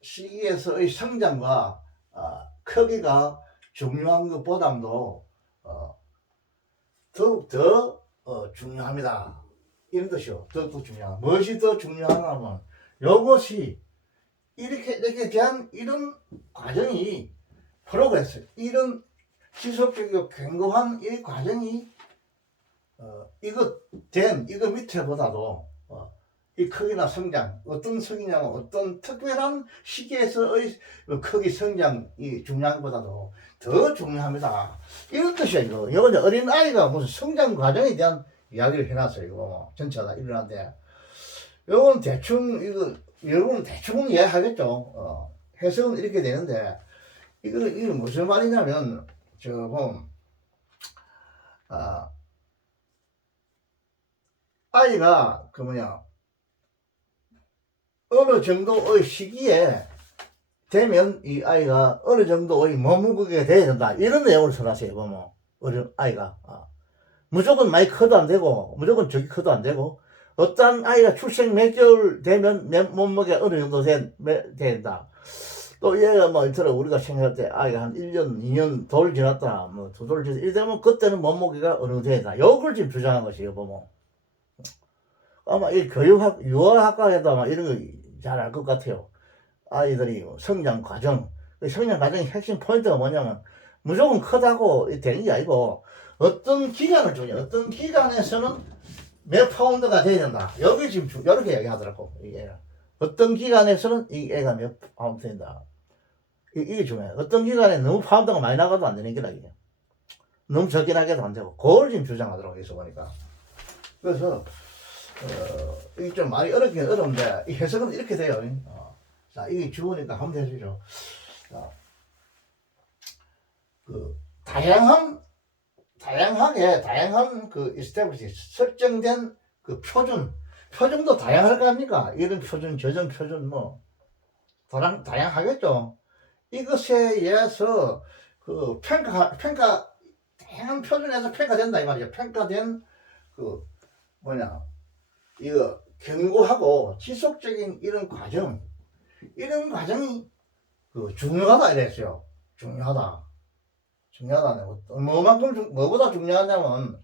시기에서의 성장과 크기가 중요한 것보다도 더욱 중요합니다. 이런 뜻이요. 더욱 중요한. 무엇이 더 중요하냐면 이것이 이렇게 대한 이런 과정이 프로그레스, 이런 지속적이고 견고한 이 과정이 이거 밑에보다도 이 크기나 성장, 어떤 성이냐면 어떤 특별한 시기에서의 크기 성장이 중요한 것보다도 더 중요합니다. 이런 뜻이야, 이거. 이거 이제 어린아이가 무슨 성장 과정에 대한 이야기를 해놨어요, 이거. 전체가 일어난데. 요건 대충, 여러분은 대충은 이해하겠죠. 해석은 이렇게 되는데, 이게 무슨 말이냐면, 아이가, 어느 정도의 시기에 되면 이 아이가 어느 정도의 몸무게가 돼야 된다. 이런 내용을 써놨어요, 보면. 어린 아이가. 무조건 많이 커도 안 되고, 무조건 저기 커도 안 되고, 어떤 아이가 출생 몇 개월 되면 몸무게가 어느 정도 된다. 또 얘가 우리가 생각할 때 아이가 한 1년, 2년 돌 지났다, 2돌 지났다. 이러면 그때는 몸무게가 어느 정도 된다. 요걸 지금 주장한 것이에요, 보면. 아마 이 유아학과에도 아마 이런 거 잘 알 것 같아요. 아이들이 성장 과정, 성장 과정의 핵심 포인트가 뭐냐면 무조건 크다고 되는 게 아니고 어떤 기간을 주냐. 어떤 기간에서는 몇 파운드가 돼야 된다. 여기 지금 이렇게 얘기하더라고. 이게 어떤 기간에서는 이 애가 몇 파운드 된다. 이게 중요해요. 어떤 기간에 너무 파운드가 많이 나가도 안 되는 게라 이게. 너무 적게 나게도 안 되고 그걸 지금 주장하더라고 여기서 보니까. 그래서 이게 좀 많이 어렵긴 어려운데 이 해석은 이렇게 돼요. 자, 이게 주어니까 하면 되시죠. 자, 다양한 established 설정된 표준도 다양할 거 아닙니까? 이런 표준, 저전 표준 다양하겠죠. 이것에 의해서 다양한 표준에서 평가된다 이 말이죠. 평가된 이거 견고하고 지속적인 이런 과정이 중요하다 이랬어요. 중요하다. 뭐보다 중요하냐면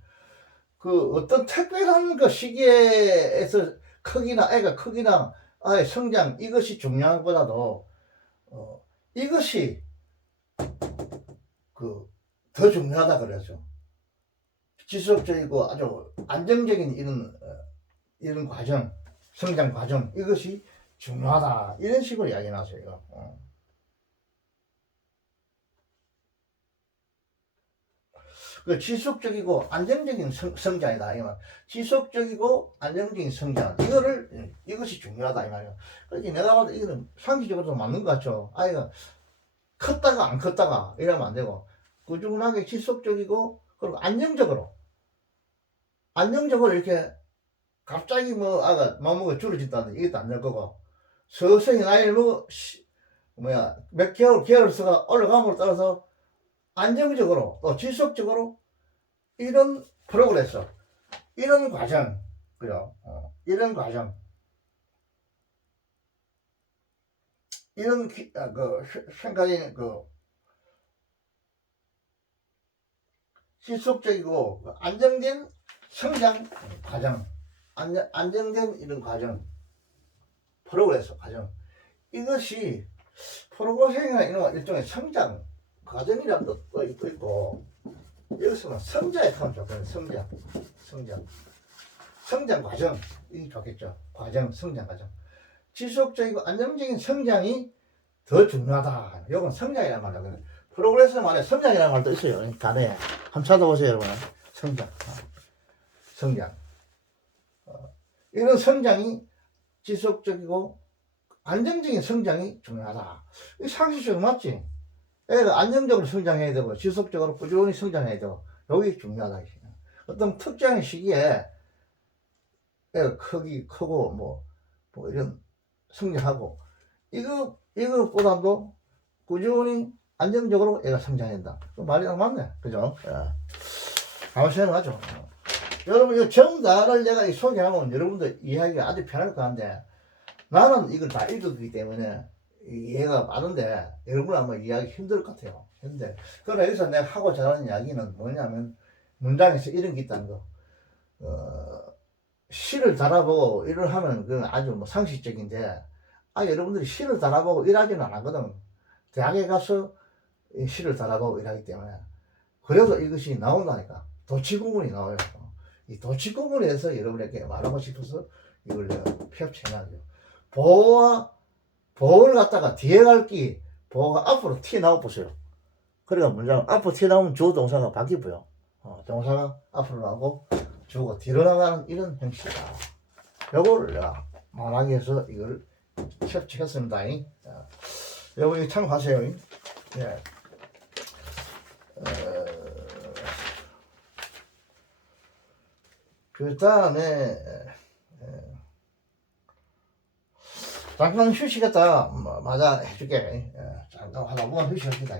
어떤 특별한 시기에서 애가 크기나 아의 성장 이것이 중요한 것보다도 이것이 더 중요하다 그랬죠. 지속적이고 아주 안정적인 이런 과정, 성장 과정 이것이 중요하다 이런 식으로 이야기 나왔어요. 지속적이고 안정적인 성장이다. 지속적이고 안정적인 성장 이것이 중요하다 이 말이에요. 그러니까 내가 봐도 이거는 상식적으로도 맞는 것 같죠. 아이가 컸다가 안 컸다가 이러면 안 되고 꾸준하게 지속적이고 그리고 안정적으로 이렇게 갑자기 아가 몸무게 줄어진다는 이것도 안 될 거고 서서히 나이를 몇 개월 수가 올라감으로 따라서 안정적으로 또 지속적으로 이런 프로그레스 이런 과정 이런 과정 이런 생각이 지속적이고 안정된 성장 과정 안정된 이런 과정 프로그레스 과정 이것이 프로그레스가 이런 일종의 성장 과정이라는 것도 있고 여기서는 성장에 하면 좋겠네. 성장 과정 이게 좋겠죠. 성장 과정 지속적이고 안정적인 성장이 더 중요하다. 이건 성장이라는 말이야. 프로그레스 말에 성장이라는 말도 있어요. 단어에 한번 찾아보세요 여러분. 성장 이런 성장이 지속적이고 안정적인 성장이 중요하다. 이 상식적으로 맞지? 애가 안정적으로 성장해야 되고 지속적으로 꾸준히 성장해야 되고 여기 중요하다. 어떤 특정한 시기에 애가 크고 이런 성장하고 이거보다도 꾸준히 안정적으로 애가 성장한다. 말이 맞네. 그죠? 한번 생각하죠. 여러분 이 정답을 내가 소개하면 여러분들 이해하기가 아주 편할 것 같은데 나는 이걸 다 읽었기 때문에 이해가 많은데 여러분 아마 이해하기 힘들 것 같아요. 그러나 여기서 내가 하고자 하는 이야기는 뭐냐면 문장에서 이런 게 있다는 거. 시를 달아보고 일을 하면 그건 아주 상식적인데 여러분들이 시를 달아보고 일하지는 않거든. 대학에 가서 시를 달아보고 일하기 때문에 그래도 이것이 나온다니까. 도치구문이 나와요. 이 도치구문에 해서 여러분에게 말하고 싶어서 이걸 내가 폐업체해놨죠. 보호를 갖다가 뒤에 갈기 보호가 앞으로 튀어나와 보세요. 그러니까 문장 앞으로 튀어나오면 주어 동사가 바뀌고요. 동사가 앞으로 나오고 주어가 뒤로 나가는 이런 형식이다. 요거를 내가 말하기 위해서 이걸 캡처했습니다. 여러분 이거 참고하세요. 예. 그 다음에 잠깐 휴식했다 맞아 해줄게. 잠깐 하다 보면 휴식합니다.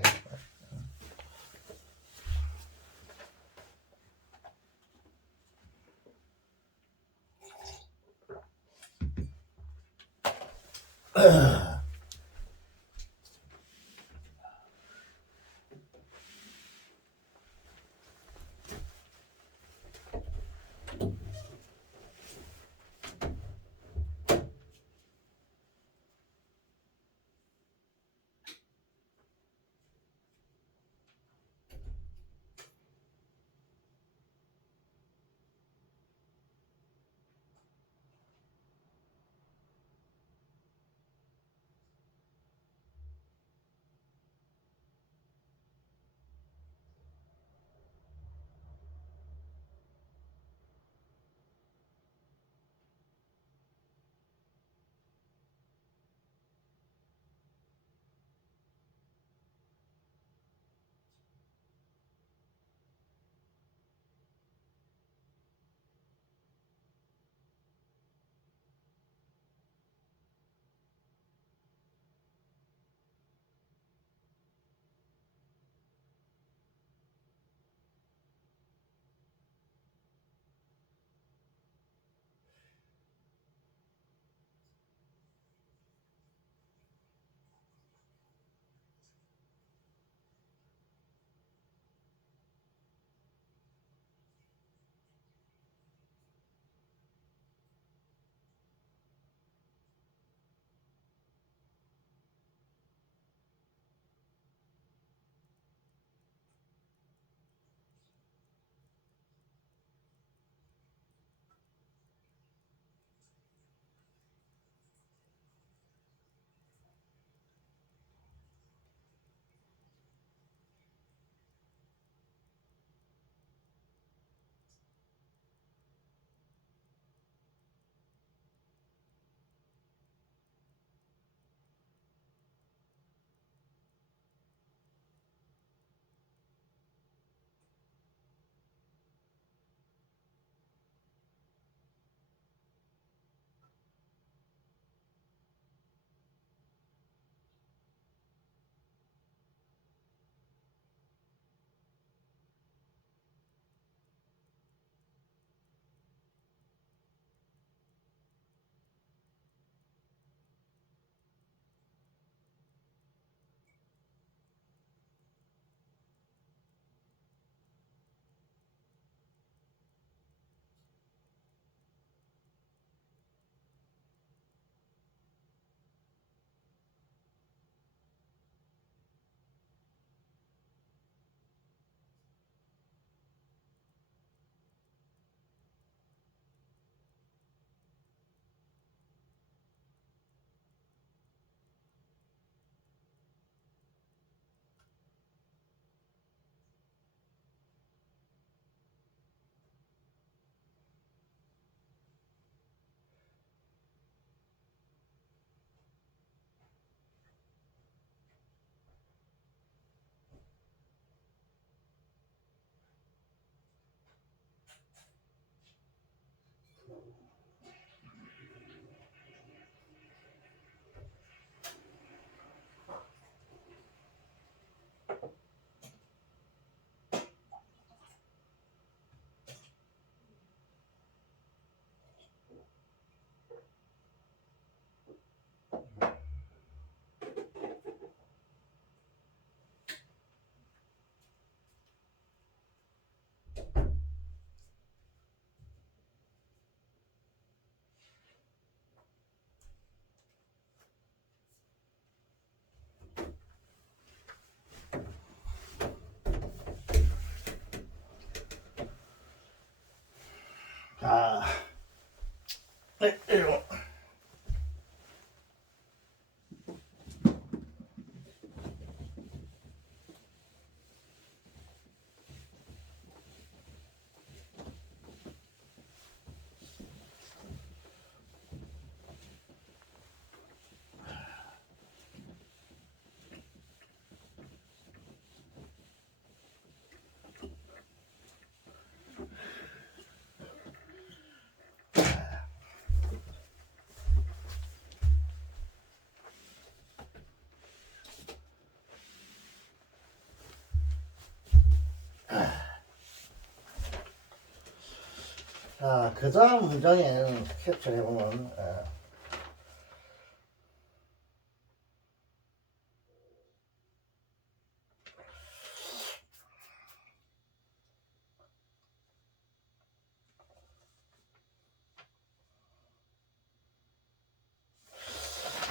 자, 그 다음 문장에 캡처를 해보면,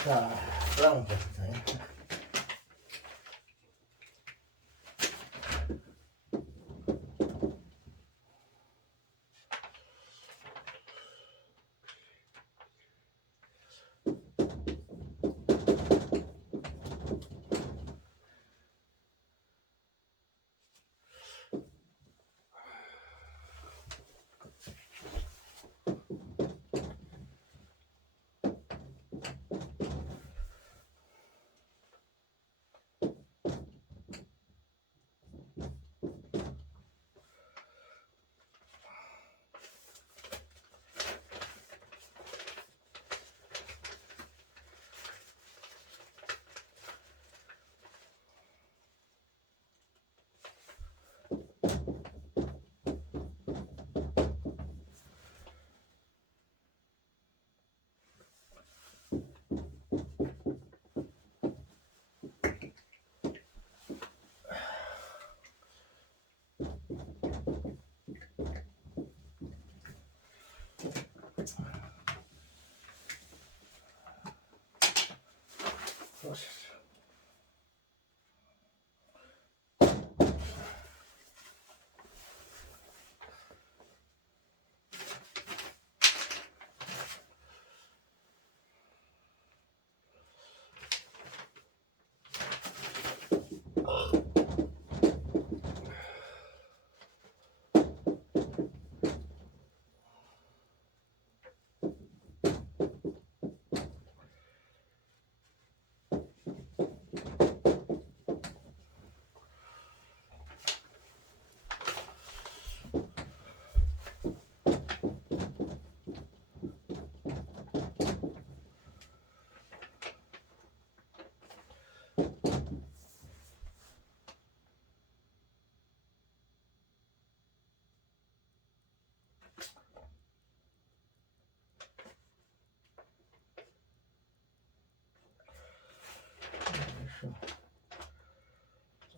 자, 그 다음 문제.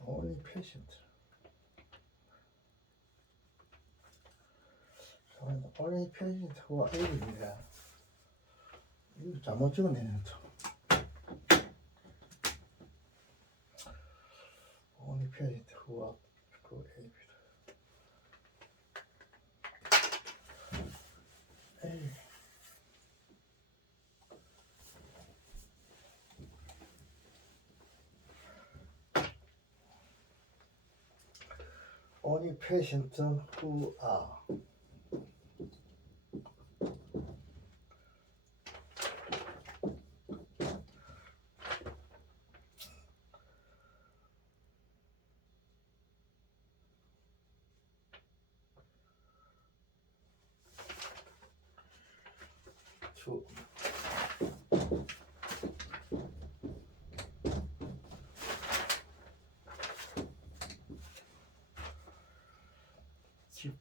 only patient. only patient who are able. 이거 잘못 찍었네. only patient who are able. 에이. only patient who are to keep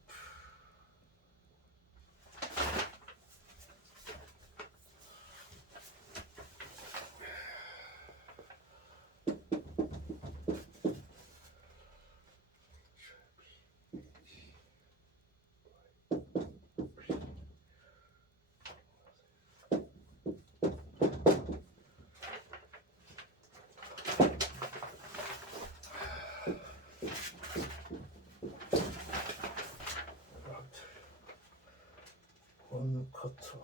on cutter.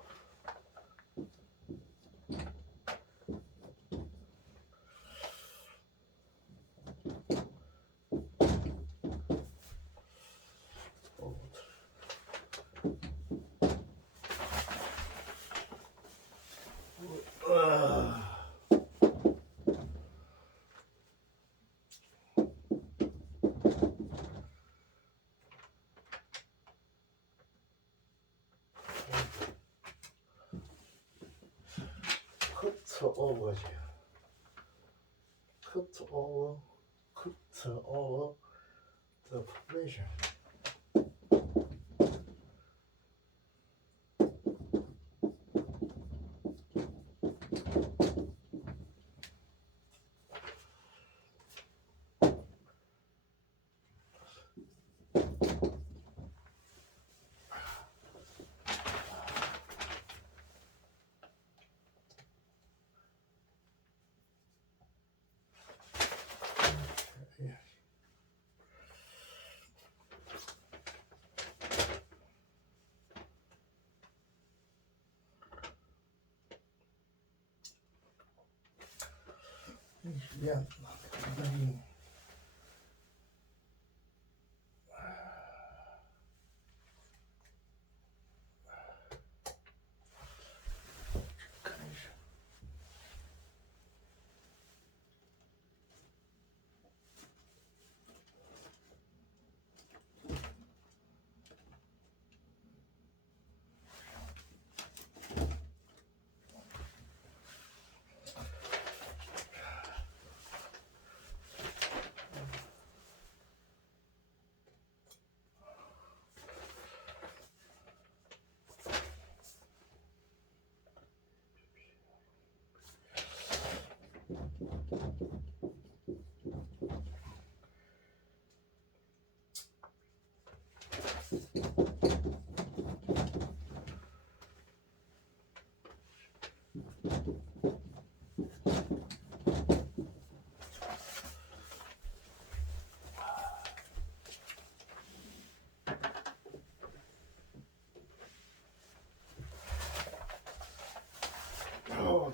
cut over. cut over the the population. 미안.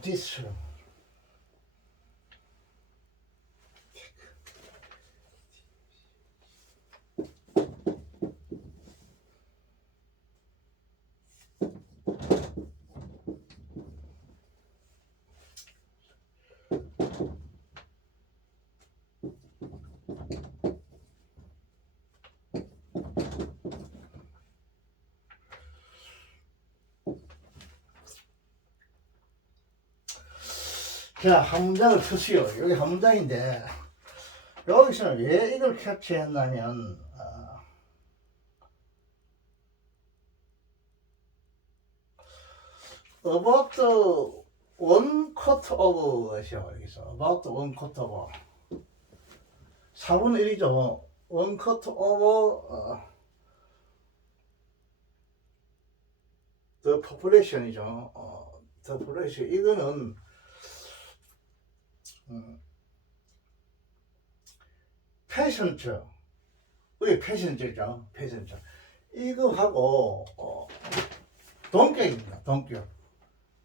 This. 자, 한 문장을 쓰시오. 여기 한 문장인데 여기서는 왜 이걸 캡처했냐면 about one quarter of 이요. 여기서 about one quarter of 4분의 1이죠. one quarter of the population이죠. the population 이거는 패션처, 왜 패션처죠? 패션처. 이거하고 동격입니다. 동격.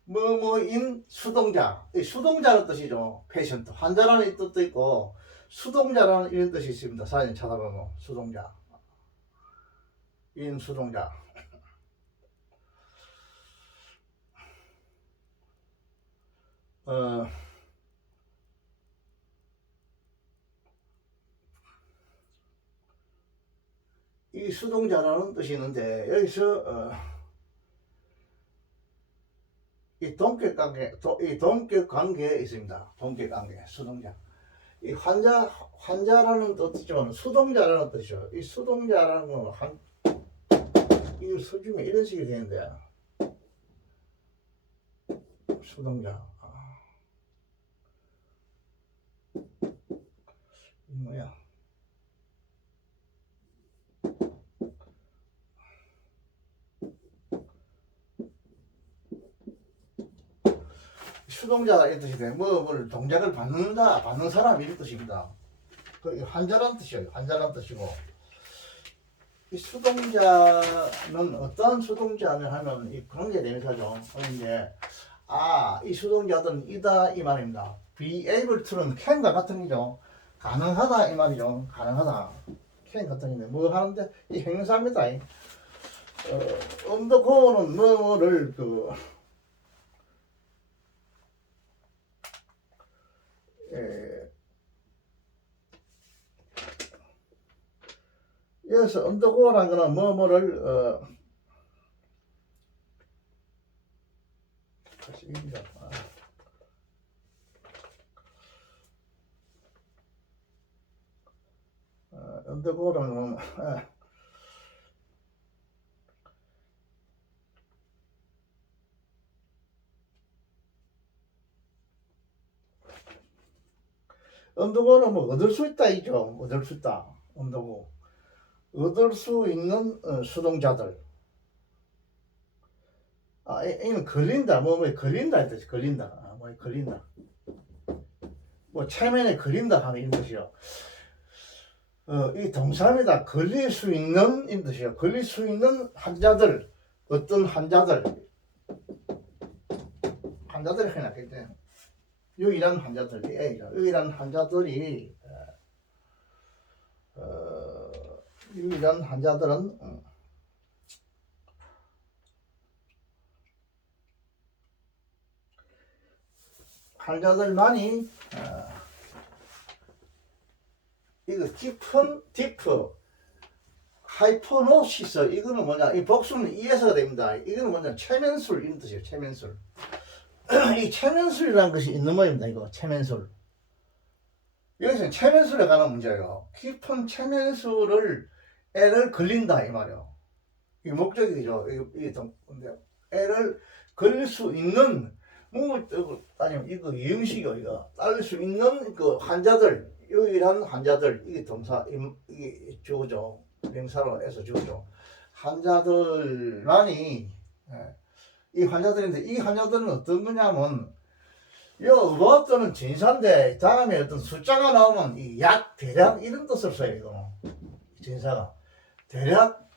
뭐뭐인 수동자. 이 수동자라는 뜻이죠. 패션트. 환자라는 뜻도 있고 수동자라는 이런 뜻이 있습니다. 사진 찾아보면 수동자. 인 수동자. 이 수동자라는 뜻이 있는데 여기서 이 동격 관계에 있습니다. 동격 관계, 수동자. 이 환자라는 뜻이지만 수동자라는 뜻이죠. 이 수동자라는 건 이걸 써주면 이런 식이 되는데 수동자. 이 뭐야? 수동자가 이런 뜻이 돼. 뭘 동작을 받는 사람 이런 뜻입니다. 그 환자라는 뜻이에요. 환자라는 뜻이고. 이 수동자는 어떤 수동자냐 하면 이 관계 대명사죠. 그런데 이 수동자들은 이다 이 말입니다. be able to는 can과 같은 이죠. 가능하다 이 말이죠. 가능하다. can 같은 인데 뭐 하는데 이 형용사입니다. undergo는 뭐를 여기서 undergo라는 거는 뭐뭐를 다시 읽자. 언더고는 언더고는 뭐 얻을 수 있다 이죠. 얻을 수 있다. 언더고 얻을 수 있는 수동자들. 이는 걸린다. 뭐 걸린다 했듯이 걸린다. 뭐 걸린다. 뭐 체면에 걸린다 하는 이런 뜻이요. 이 동사입니다. 걸릴 수 있는 이 뜻이요. 걸릴 수 있는 환자들, 어떤 환자들이 해놨겠죠. 유일한 환자들이 유일한 환자들이 유일한 환자들은 환자들만이 이거 디프 하이퍼노시스 이거는 뭐냐 이 복수는 이에서가 됩니다. 이거는 뭐냐 체면술 이런 뜻이에요. 체면술. 이 체면술이라는 것이 있는 모양입니다. 이거 체면술. 여기서 체면술에 관한 문제예요. 깊은 체면술을 애를 걸린다 이 말이에요. 이게 목적이죠. 근데 애를 걸릴 수 있는 아니면 이거 이형식이요. 이거 따를 수 있는 그 환자들 유일한 환자들 이게 동사 이게 주어죠. 명사로 해서 주어죠. 환자들만이 이 환자들인데 이 환자들은 어떤 거냐면 뭐 또는 진사인데 다음에 어떤 숫자가 나오면 이 약 대략 이런 뜻을 써요. 이거 진사가 대략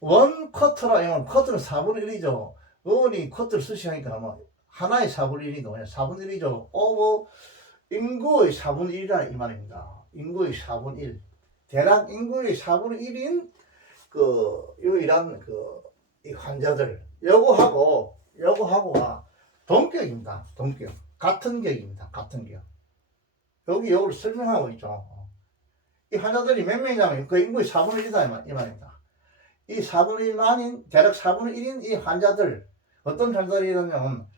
원 쿼터라 하면 쿼터는 4분의 1이죠. 원이 쿼터를 쓰시니까 아마 하나의 4분의 1이니까 그냥 4분의 1이죠. 오버 인구의 4분의 1이라 이 말입니다. 인구의 4분의 1. 대략 인구의 4분의 1인 그 유일한 그 이 환자들 요거하고가 동격입니다. 동격. 같은 격입니다. 같은 격. 여기 요걸 설명하고 있죠. 이 환자들이 몇 명이냐면 그 인구의 4분의 1이다 이 말입니다. 이 4분의 1만인 대략 4분의 1인 이 환자들 어떤 환자들이라면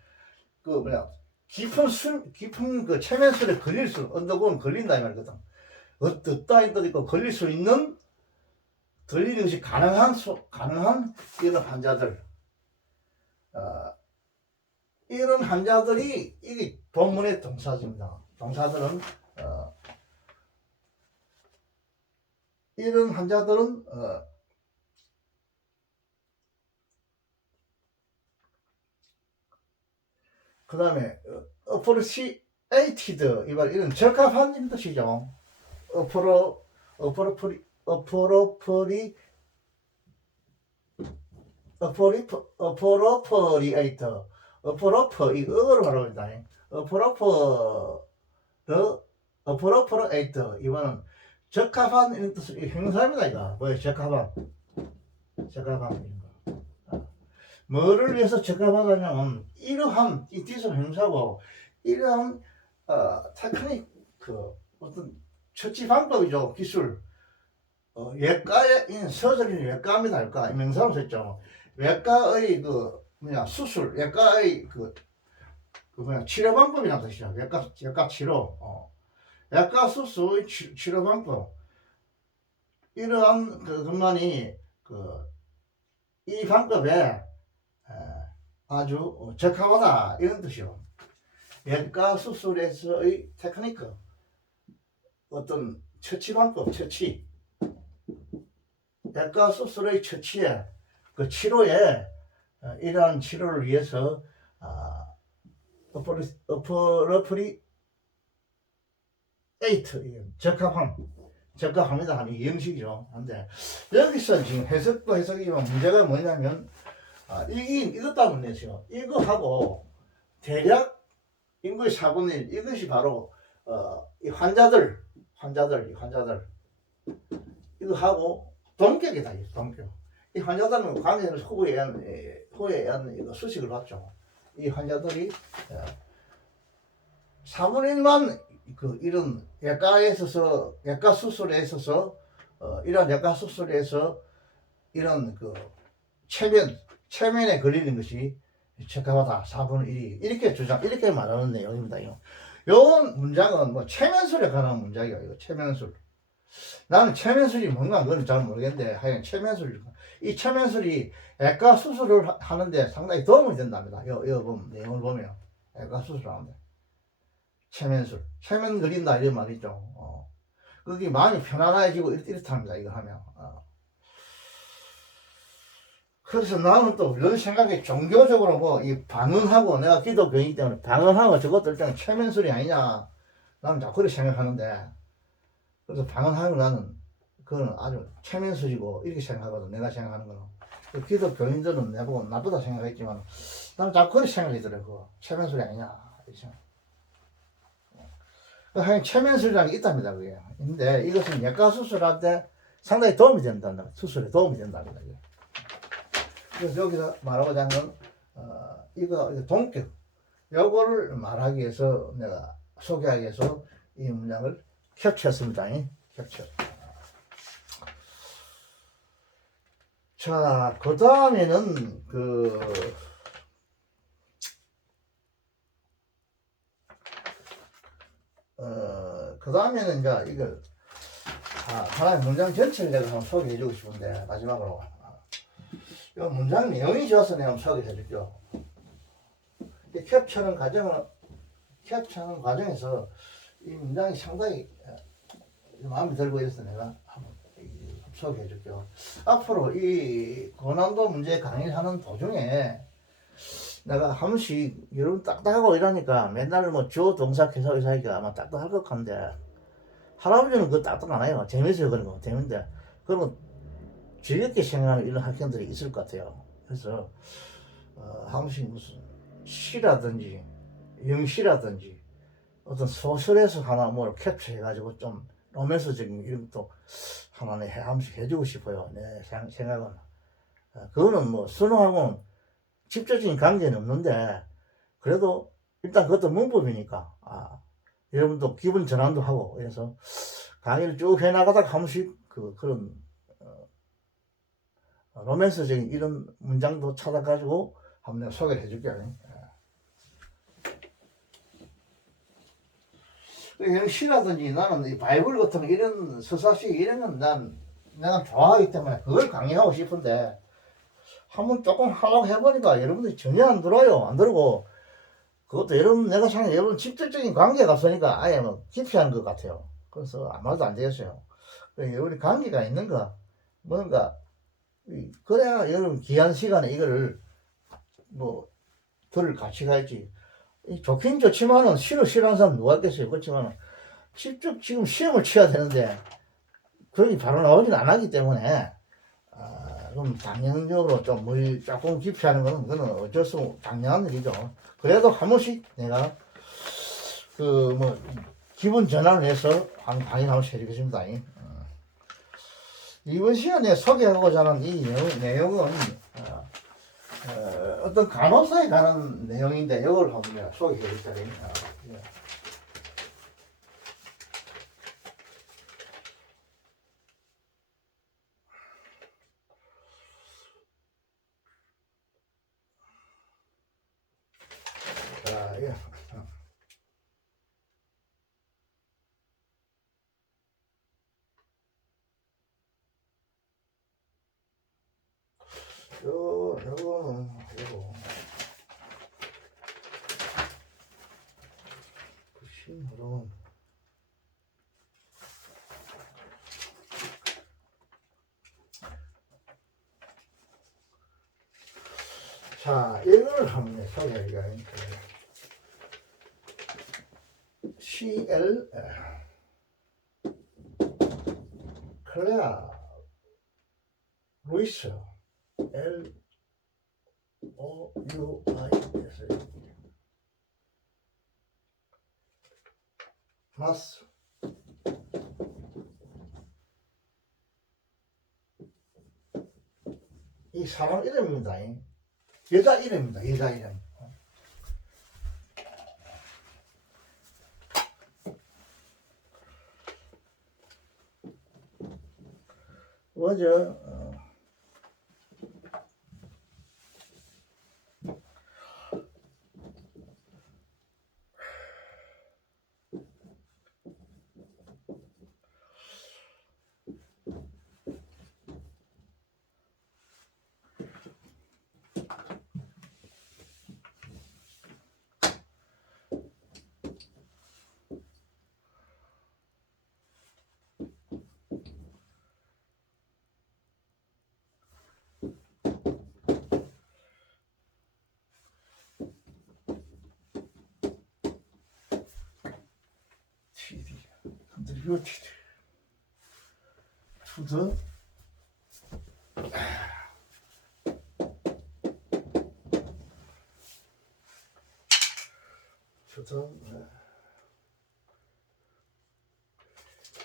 그 뭐야 깊은 그 체면술에 걸릴 수 언더고는 걸린다 이 말이거든. 어떻다 이도 있고 걸릴 수 있는 걸리는 것이 가능한 이런 환자들 이런 환자들이 이게 본문의 동사입니다. 동사들은 이런 환자들은 그 다음에 appreciated 이런 적합한 뜻이죠. appropriate 이거를 말합니다. appropriate 이거는 적합한 이런 뜻을 형사입니다. 이거 뭐예요? 적합한 이런 거. 뭐를 위해서 적합하다냐면 이러한 이 뒤에서 형사고 이러한 테크닉 그 어떤 처치 방법이죠. 기술 외과의 서술인 외과입니다. 외과 명사로 썼죠. 외과의 그 뭐냐 수술 외과의 그 뭐냐 치료 방법이라는 뜻이죠. 외과 치료 외과 수술 치료 방법 이러한 그것만이 이 방법에 아주 적합하다 이런 뜻이요. 외과 수술에서의 테크니크 어떤 처치 방법 처치 외과 수술의 처치에 그 치료에 이러한 치료를 위해서 어프로프리에이트 적합합니다 하는 이 형식이죠. 근데 여기서 지금 해석과 해석이지만 문제가 뭐냐면 이것 때문에죠. 이거하고 대략 인구의 4분의 1 이것이 바로 이 환자들 이거하고 동격이다. 동격. 이 환자들은 관계는 후에 의한 수식을 받죠. 이 환자들이 4분의 1만 이런 외과에 있어서 외과 수술에 있어서 이런 외과 수술에서 이런 체면에 걸리는 것이 적합하다. 4분의 1이 이렇게 말하는 내용입니다. 요 문장은 뭐 체면술에 관한 문장이에요. 이거 체면술. 나는 체면술이 뭔가 그건 잘 모르겠는데 하여간 체면술 이 체면술이 애가 수술을 하는데 상당히 도움이 된답니다. 여 보면 내용을 보면 애가 수술하는데 체면 그린다 이런 말 있죠. 그게 마음이 편안해지고 이렇답니다. 이거 하면. 그래서 나는 또 이런 생각이 종교적으로 뭐 이 방언하고 내가 기독교이기 때문에 방언하고 저것도 일단 체면술이 아니냐 나는 자꾸 그렇게 생각하는데 그래서 방언하고 나는 그거는 아주 체면술이고 이렇게 생각하거든. 내가 생각하는 거는 기독교인들은 내보고 나쁘다 생각했지만 나는 자꾸 그렇게 생각이 들어요. 체면술이 아니냐 하여간 체면술이라는 게 있답니다. 그게 근데 이것은 예가 수술할 때 상당히 도움이 된다. 수술에 도움이 된답니다. 이게. 그래서 여기서 말하고자 하는 건 이거 동격 요거를 말하기 위해서 내가 소개하기 위해서 이 문장을 캡처했습니다. 캡처. 자, 그 다음에는 그 다음에는 이제 이걸 하나의 문장 전체를 내가 한번 소개해주고 싶은데 마지막으로 이 문장 내용이 좋아서 내가 한번 소개해줄게요. 캡처하는 과정에서 이 문장이 상당히 마음에 들고 있어서 내가 한번 소개해줄게요. 앞으로 이 고난도 문제 강의하는 도중에 내가 한 번씩 여러분 딱딱하고 이러니까 맨날 뭐 주어 동사 계속 하니까 아마 딱딱할 것 같은데 할아버지는 그거 딱딱 안 해요. 재밌어요 그런 거. 재밌는데 그런 즐겁게 생각하는 이런 학생들이 있을 것 같아요. 그래서 한 번씩 무슨 시라든지 영시라든지 어떤 소설에서 하나 뭘 캡처해가지고 좀 로맨스적인 이런 것도 하나는 한 번씩 해주고 싶어요. 내 생각은. 그거는 뭐 수능하고는 직접적인 관계는 없는데 그래도 일단 그것도 문법이니까 여러분도 기분 전환도 하고 그래서 강의를 쭉 해나가다가 한 번씩 그런 로맨스적인 이런 문장도 찾아가지고 한번 내가 소개를 해줄게요. 영시라든지 나는 이 바이블 같은 이런 서사시 이런 건 내가 좋아하기 때문에 그걸 강의하고 싶은데 한번 조금 하려고 해보니까 여러분들이 전혀 안 들어요. 안 들고 그것도 여러분 내가 생각해 여러분 직접적인 관계가 없으니까 아예 뭐 기피하는 것 같아요. 그래서 아무 말도 안 되겠어요. 여러분이 관계가 있는가 뭔가 그래야 여러분 귀한 시간에 이거를 뭐 들을 가치가 있지. 좋긴 좋지만은 싫어하는 사람 누가 있겠어요. 그렇지만은 직접 지금 시험을 쳐야 되는데 그러기 바로 나오진 안 하기 때문에 그럼 당연적으로 좀 물 조금 기피하는 거는 그거는 어쩔 수 없는 당연한 일이죠. 그래도 한 번씩 내가 뭐 기분 전환을 해서 강의 한번 해드리겠습니다. 이번 시간에 소개하고자 하는 이 내용은 어떤 간호사에 관한 내용인데 이걸 한번 소개해 드릴게요. 자, 예. 요거는 요거 신호로 자 이걸 한번 소개해드릴게요. CL 클레아 루이스 LOUIS 마스 이 사람 이름입니다. 여자 이름입니다. 여자 이름. 먼저 contributed to the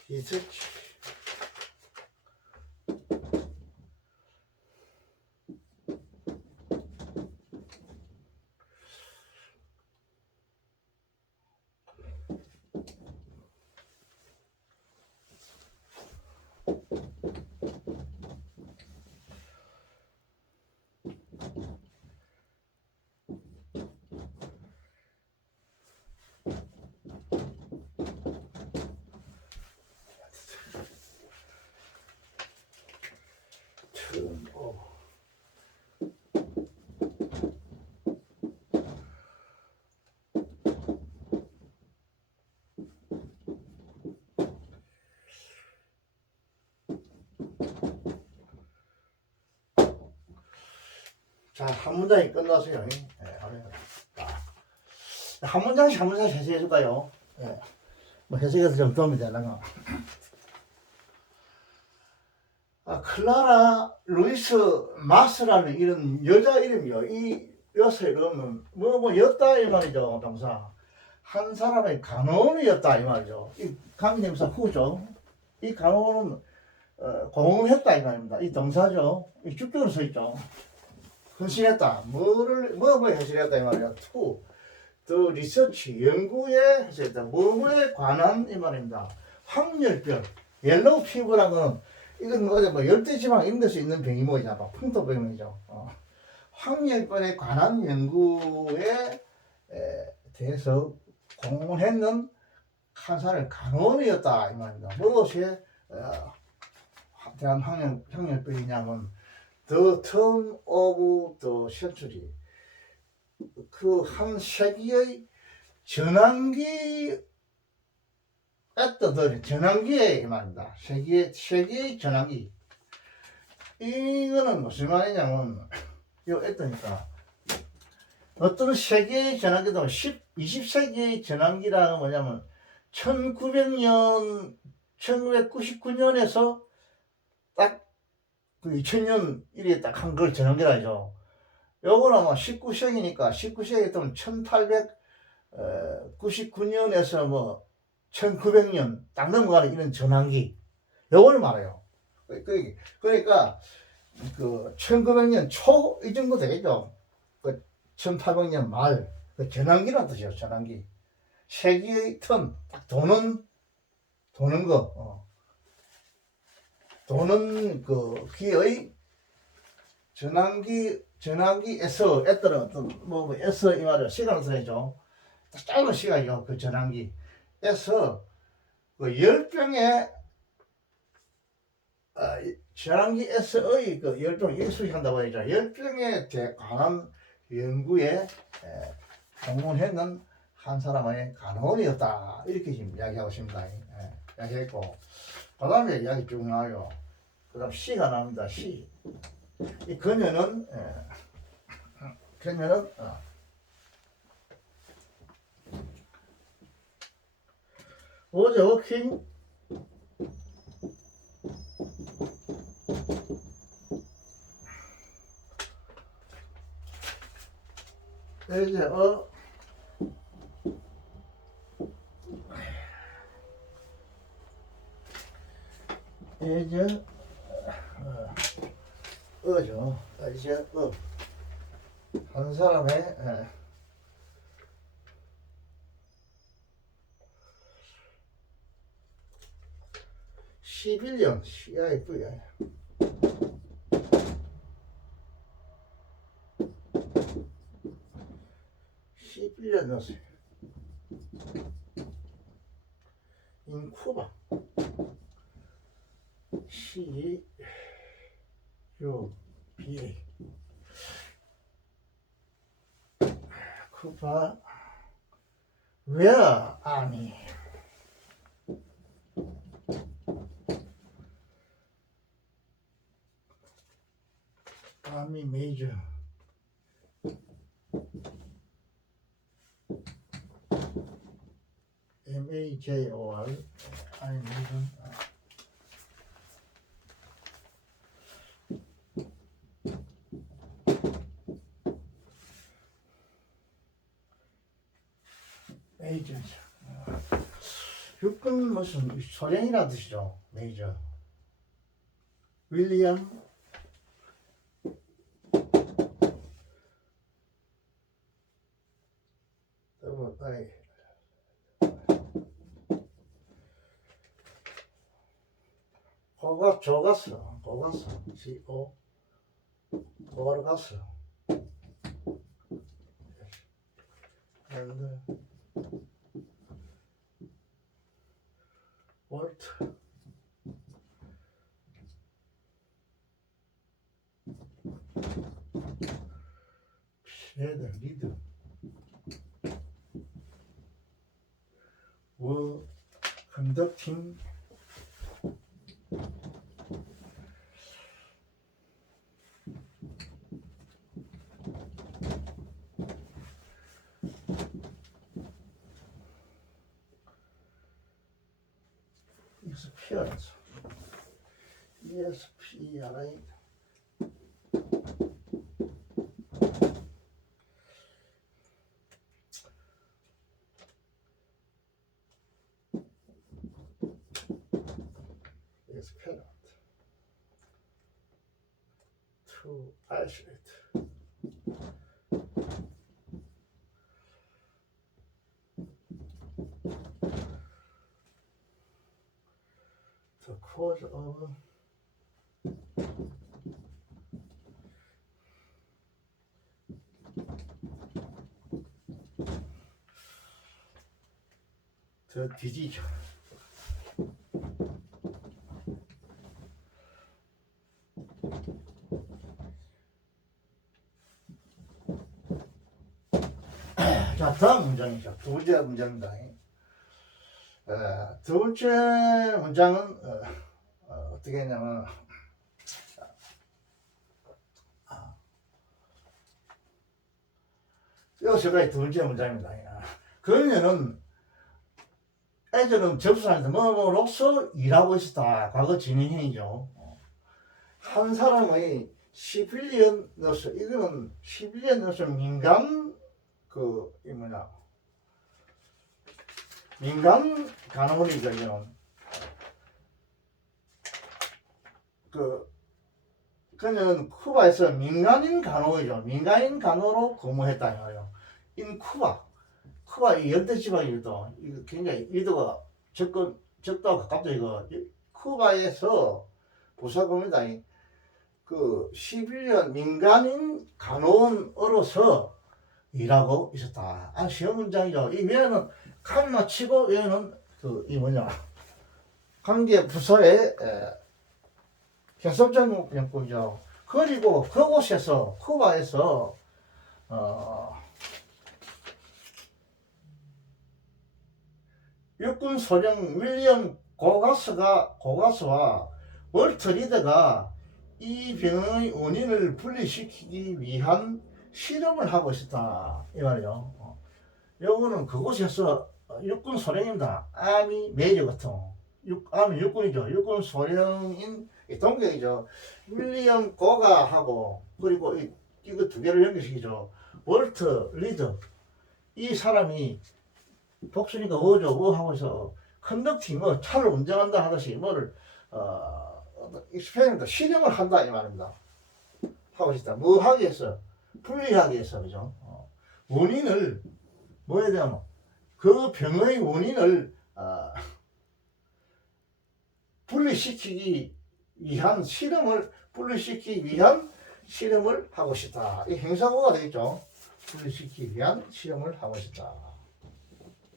research turn over. 자, 한 문장이 끝났어요. 한 문장씩 한 문장씩 해석해 줄까요? 예. 뭐 해석해서 좀 도움이 되려나? 클라라 루이스 마스라는 이런 여자 이름이요. 이 여세 그러면 였다 이 말이죠. 동사. 한 사람의 간호원이었다 이 말이죠. 이 강림사 후죠. 이 간호원은 공헌했다 이 말입니다. 이 동사죠. 이 주격으로 써 있죠. 헌신했다. 뭐에 헌신했다 이 말이야. 투, 더 리서치 연구에 헌신했다. 뭐에 관한 이 말입니다. 황열병, 옐로우 피부라는 건 이건 뭐 열대지방 이런 데서 있는 병이 뭐잖아. 풍토병이죠. 황열병에 관한 연구에 대해서 공헌했는 한 사람의 간호원이었다 이 말입니다. 무엇이 대한 황열병이냐면 The term of the century 그 한 세기의 전환기 전환기의 말입니다. 세기의 전환기. 이거는 무슨 말이냐면 요 했다니까 어떤 세계의 전환기도 20세기의 전환기라는 뭐냐면 1999년에서 딱 그 2000년 이래 딱 한 걸 전환기라죠. 요거는 아마 19세기니까 19세기 때면 1899년에서 뭐 1900년 딱 넘어가는 이런 전환기. 요걸 말해요. 그러니까 그 1900년 초 이 정도 되겠죠. 그 1800년 말 그 전환기라는 뜻이에요. 전환기. 세기의 턴 딱 도는 거. 도는 그 기의 전환기에서 애들은 어떤 에서 이 말이야 시간을 써야죠. 짧은 시간이요. 그 전환기에서 그 열병의 전환기에서의 그 열병 일수한다고 하죠. 열병에 관한 연구에 공헌했는 한 사람의 간호원이었다. 이렇게 지금 이야기하고 있습니다. 이야기했고 그 다음에 이야기 쭉 나와요. 그 다음 시가 나옵니다. 시. 이 그녀는 was working as 한 사람의 11년 CIV야. 11년 넣었어요. 인쿠바 CUBA 쿠바 where army major MAJOR 아니 무슨 메이저 육군 무슨 소령이라 뜻이죠. 메이저 윌리엄 아이 고갔어 CO 고가로 갔어 and 월트 슈네더 리드 워 컨덕팅 experience ESPRI experience to isolate the cause of the disease. 자, 다음 문장이죠. 두 번째 문장입니다. 두 번째 문장은 어떻게 했냐면 여기서까지 두 번째 문장입니다. 그러면은 애들은 접수하는데 뭐로서 일하고 있었다. 과거 진행형이죠. 한 사람의 시빌리언으로서 이거는 시빌리언으로서 민간 이 뭐냐 민간 간호원이거든요. 그는 쿠바에서 민간인 간호이죠. 민간인 간호로 근무했다 이거예요. 인 쿠바 이 열대 지방이거든. 이거 굉장히 일도가 적도가 가깝죠. 이거 쿠바에서 부사금이다. 그 11년 민간인 간호원으로서 일하고 있었다. 시험 문장이죠. 이 위에는 칸마 치고 위에는 이 뭐냐 관계 부서의 계속적 연구죠. 그리고 그곳에서 쿠바에서 육군 소령 윌리엄 고가스와 월트 리드가 이 병의 원인을 분리시키기 위한 실험을 하고 있었다 이 말이요. 요거는 그곳에서 육군 소령입니다. 아미 메이저 같은 아미 육군이죠. 육군 소령인 동격이죠. 윌리엄 고가하고 그리고 이거 두 개를 연결시키죠. 월트 리드 이 사람이 복수니까 뭐죠? 하고서 컨덕팅 차를 운전한다 하듯이 뭐를 익스페리먼트 실험을 한다 이 말입니다. 하고 싶다. 뭐 하기 위해서 분리하기 위해서 그죠? 원인을 뭐에 대한 그 병의 원인을 분리시키기 위한 실험을 하고 싶다. 이 행사구가 되겠죠. 분리시키기 위한 실험을 하고 싶다.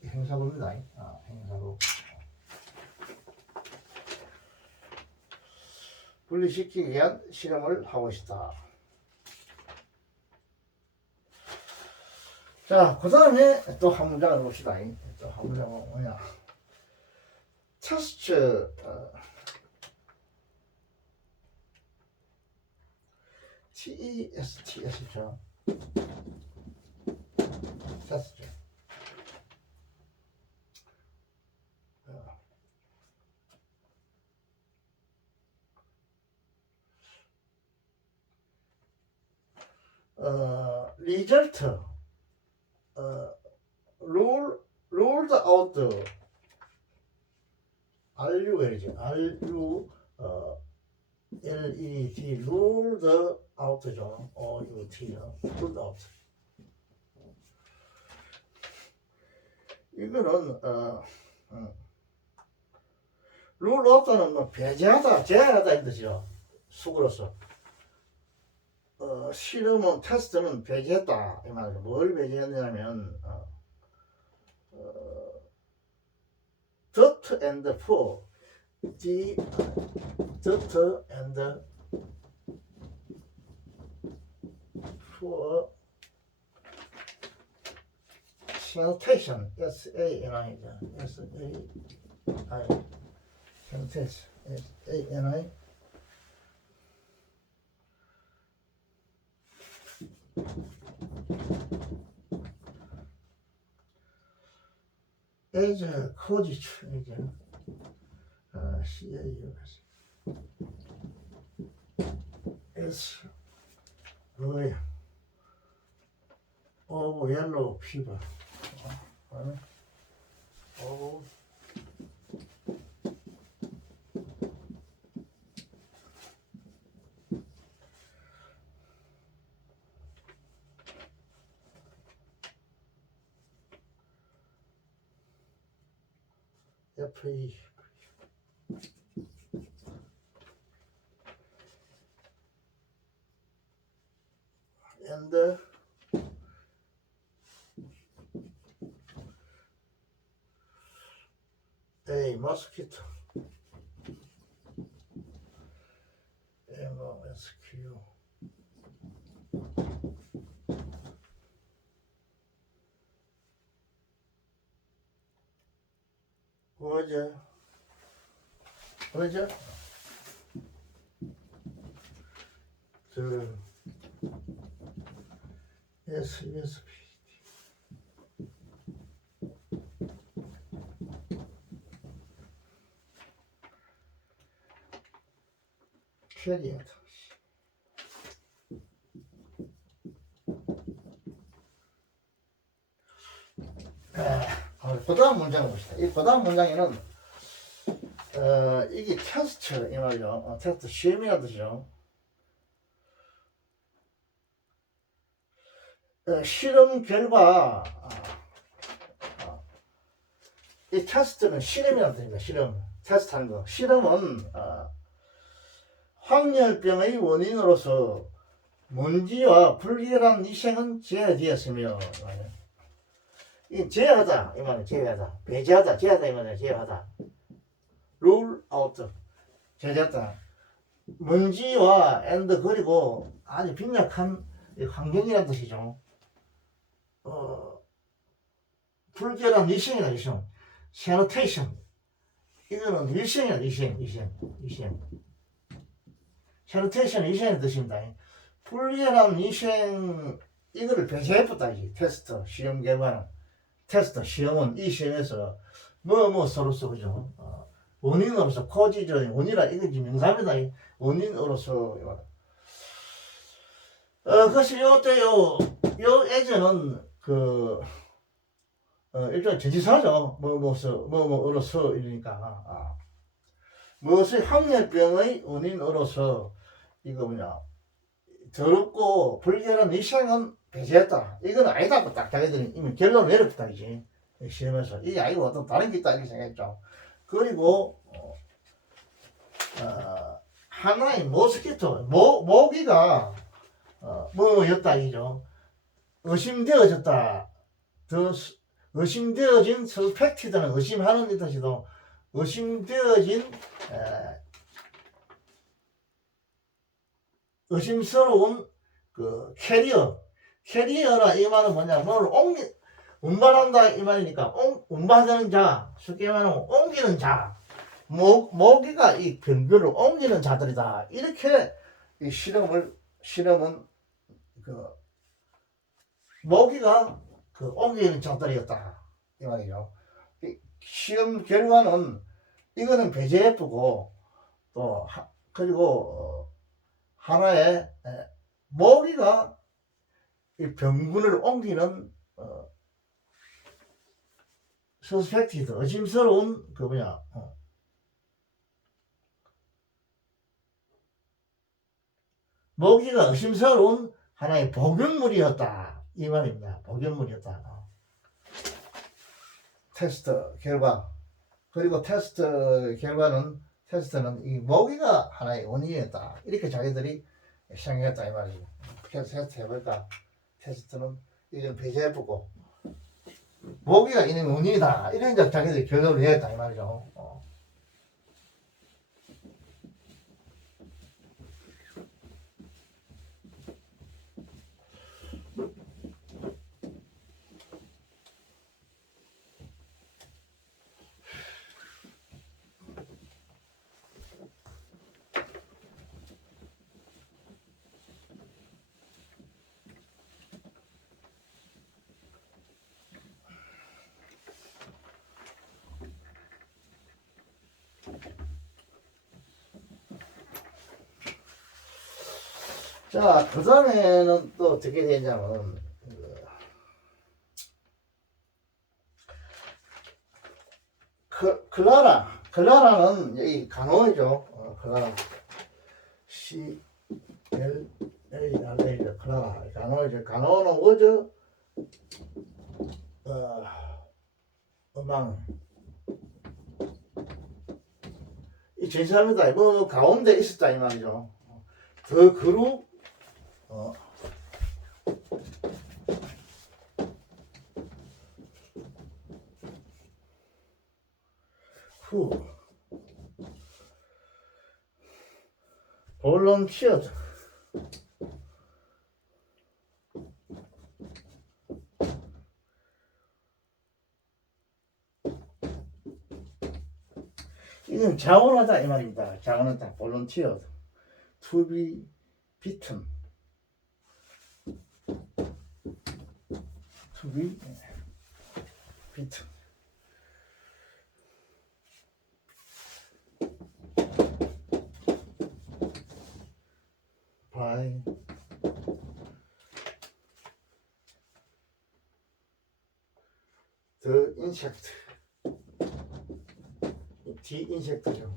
이 행사구입니다. 행사구. 분리시키기 위한 실험을 하고 싶다. 자, 그 다음에 또 한 문장을 봅시다. 또 한 문장은 뭐냐. 테스트, TESTS죠. 테스트. result ruled out RUL이지 RU LED ruled out죠. OUT죠. ruled out. 이거는 rule out는 뭐 배제하다, 제한하다 이 뜻이죠. 수구로서. 실험은 테스트는 배제했다 이 말이죠. 뭘 배제했냐면 dirt and poor, dirt and poor sanitation, SANI죠. SANI, sanitation, SANI. as causes 이제 CAU S 뭐야 of yellow fever of FA and a mosquito MOSQ 어제 그 SSP 캐리어다. 그 다음 문장을 봅시다. 이 그 다음 문장에는 이게 테스트 이 말이죠. 테스트 시험이라는 뜻이죠. 실험 결과 이 테스트는 실험이라는 뜻입니다. 실험 테스트하는 거. 실험은 황열병의 원인으로서 먼지와 불결한 위생은 제어되었으며 이 제어하다 이 말은 제어하다 배제하다 제어하다 이 말은 제어하다 rule out 제재하다 먼지와 and 그리고 아주 빈약한 환경이라는 뜻이죠. 불결한 위생이다 위생 sanitation 이거는 위생이야 위생 sanitation 위생의 뜻입니다. 불결한 위생 이거를 배제해봤다 이제 테스트 시험 결과는 테스트 시험은 이 시험에서 뭐 서로서 그죠 원인으로서 코지죠 원인이라 이거 지금 명사입니다. 원인으로서 그래서 요때요 예전은 일종의 전치사죠 뭐으로서 이러니까 무엇의 황열병의 원인으로서 이거 뭐냐 더럽고 불결한 위생은 배제했다. 이건 아니다. 딱 자기들이 이미 결론을 내렸다 이제 시험에서 이게 아니고 어떤 다른 게 있다 이렇게 생각했죠. 그리고 하나의 모스키토 모기가 뭐였다 이죠. 의심되어졌다. 더 의심되어진 서스펙티드는 의심하는 이 뜻이도 의심되어진 의심스러운 그 캐리어라 이 말은 뭐냐 뭘 운반한다 이 말이니까 운반하는 자 쉽게 말하면 옮기는 자 모기가 이 병균을 옮기는 자들이다 이렇게 이 실험은 그 모기가 그 옮기는 자들이었다 이 말이죠. 이 시험 결과는 이거는 배제해두고 그리고 하나의 모기가 이 병군을 옮기는 서스펙티드 의심스러운 그 뭐냐 모기가 의심스러운 하나의 복용물이었다 이 말입니다. 복용물이었다. 테스트 결과 그리고 테스트는 이 모기가 하나의 원인이었다 이렇게 자기들이 생각했다 이 말이죠. 그래서 테스트 해볼까? 테스트는 이건 배제해보고 모기가 있는 원인이다 이런 이제 자기들이 결론을 내렸다 이 말이죠. 자, 그 다음에는 또 어떻게 되냐면, 클라라는 이 간호이죠. 클라라. CLARA, 클라라. 간호이죠. 간호는 어저, 음악. 이 전사합니다. 뭐, 가운데 있었다, 이 말이죠. 더 그룹, 볼런티어드 이건 자원하다 이 말입니다. 자원하다 볼런티어드 to be beaten to be beaten by the insect. the insect죠.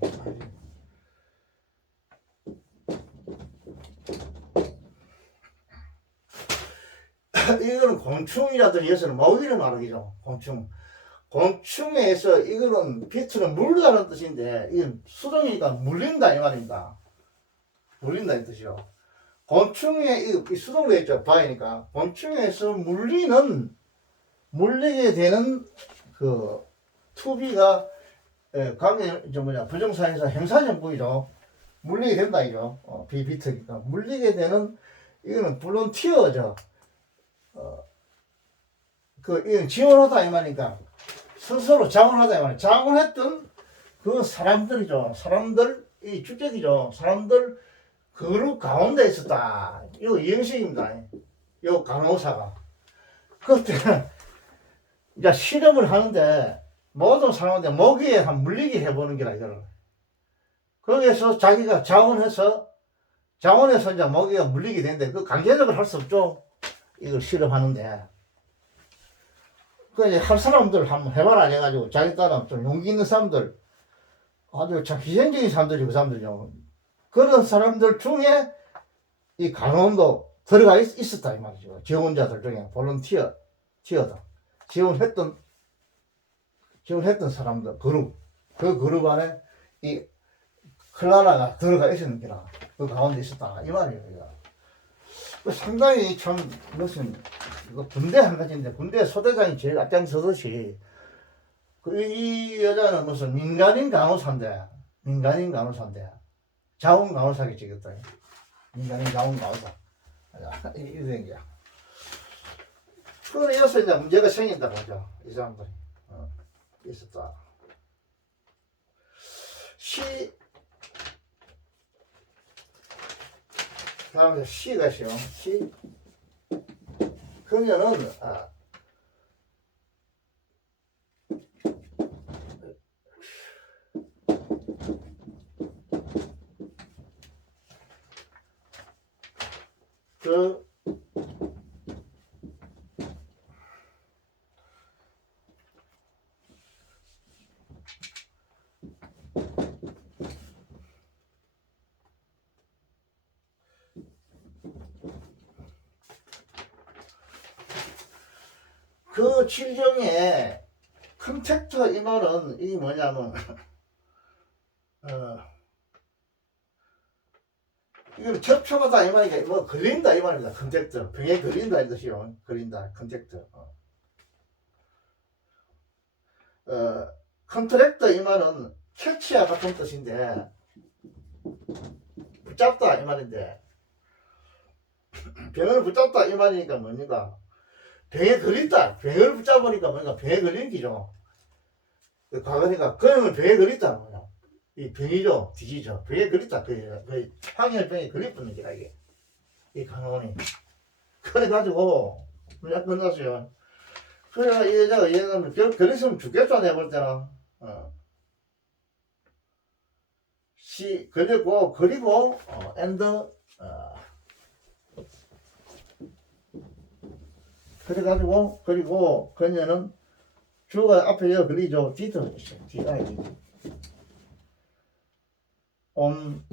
이거는 곤충이라든지 여기서는 모기를 말하기죠. 곤충에서 이거는 비트는 물다는 뜻인데 이건 수동이니까 물린다 이 말입니다. 물린다 이 뜻이요. 곤충에 이 수동으로 했죠. 바이니까 곤충에서 물리게 되는 그 투비가 강의 부정사에서 행사정부이죠. 물리게 된다 이죠. 비비트니까 물리게 되는 이거는 볼런티어죠. 이건 지원하다 이 말이니까 스스로 자원하다 이 말이야. 자원했던 그 사람들이죠. 이 주택이죠. 사람들 그룹 가운데 있었다. 이거 이형식입니다. 이 간호사가 그때는 이제 실험을 하는데 모든 사람한테 모기에 한 물리게 해보는 게라 이거를. 거기에서 자기가 자원해서 이제 모기가 물리게 되는데 그 강제적으로 할 수 없죠. 이걸 실험하는데. 그 이제 할 사람들 한번 해봐라 해가지고 자기 따라 좀 용기 있는 사람들 아주 참 희생적인 사람들이 그 사람들이요. 그런 사람들 중에 이 간호원도 들어가 있었다 이 말이죠. 지원자들 중에 볼런티어다. 지원했던 사람들 그 그룹 안에 이 클라라가 들어가 있었는 게라 그 가운데 있었다 이 말이에요. 상당히 참 무슨 이거 군대 한 가지인데 군대 소대장이 제일 앞장서듯이 이 여자는 무슨 민간인 간호사인데 자원 간호사겠지 그랬다. 민간인 자원 간호사 이렇게 된 거야. 그래서 이제 문제가 생긴다 보죠. 이 사람들이 있었다. 다음에 C가 있어요. C. 그러면은 그 질정에 컨택트 이 말은 이 뭐냐면 이걸 접촉하다 이 말이니까 뭐 걸린다 이 말입니다. 컨택트 병에 걸린다 이 뜻이요. 걸린다 컨택트. 컨트랙트 이 말은 캐치와 같은 뜻인데 붙잡다 이 말인데 병을 붙잡다 이 말이니까 뭡니까? 병에 걸린다. 병을 붙잡으니까 뭔가 병에 걸린 기죠. 과거니까 그놈은 병에 걸렸다. 이 병이죠. 디지죠. 병에 걸렸다. 그 항열병에 걸려붙는 게라 이게. 이 강원이. 그래가지고 문제 끝났어요. 그래가 이 여자가 얘는 걸렸으면 죽겠죠. 내가 볼 때는. 시 걸렸고 그리고 엔드 그래가지고 그리고 그녀는 주가 앞에 여기 걸리죠. 뒤도 DI on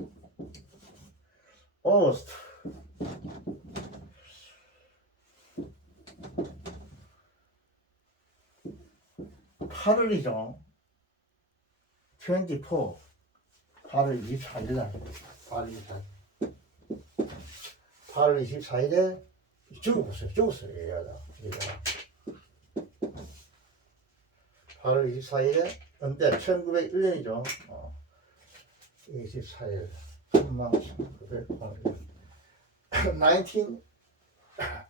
August 8월이죠. 24 8월 24일날 8월 24일에 죽었어요. 얘가 8월 24일에 근데 1901년이죠. 24일 1901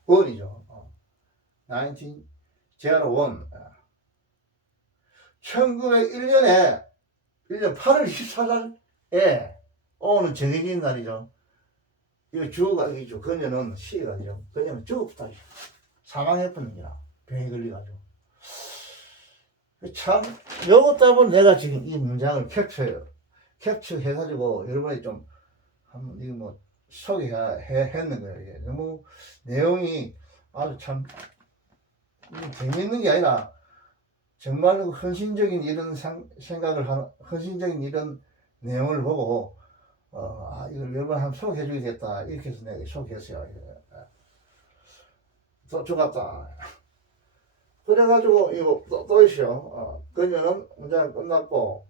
19원이죠. 19 01 1901년에 1년 8월 24일에 오늘 정해진 날이죠. 이거 주어가 이죠. 그녀는 시가죠. 그녀는 죽었다. 사망했던 거야. 병에 걸려가지고. 참, 요것 때문에 내가 지금 이 문장을 캡처해가지고 여러분이 좀 한번 이거 뭐 소개했는 거예요. 이게 너무 내용이 아주 참 재밌는 게 아니라 정말로 헌신적인 이런 생각을 하는, 헌신적인 이런 내용을 보고 이걸 여러분 한번 소개해 주겠다. 이렇게 해서 내가 소개했어요. 또 죽었다. 그래가지고, 이거 또 있어요. 그녀는 문장 끝났고,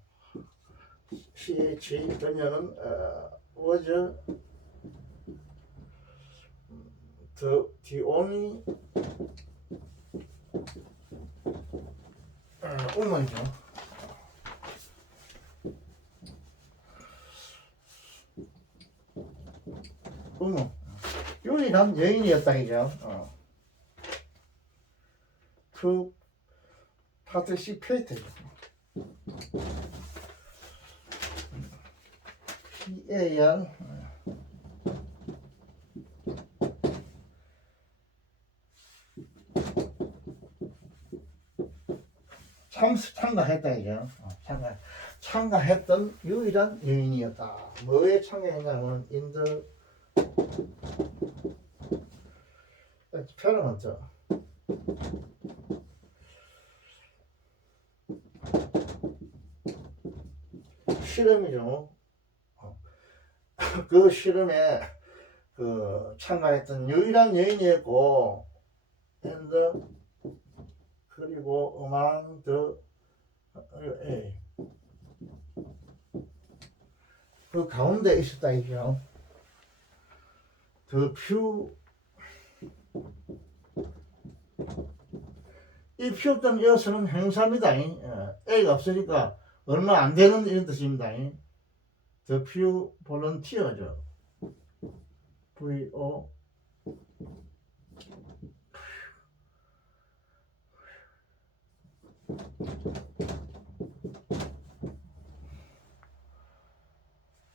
CH, 그녀는, was the only, woman이죠. 유일한 여인이었다, 이죠. to participate. PAR 참가했다 이죠. 참가했던 유일한 여인이었다. 뭐에 참가했냐면 인들 표현은 실험이죠. 그 실험에 참가했던 유일한 여인이었고, and 그리고 among the 그 가운데 있었다 이죠. the few 이 few 점 이어서는 행사입니다. A가 없으니까 얼마 안 되는 이런 뜻입니다. The few volunteers죠. VO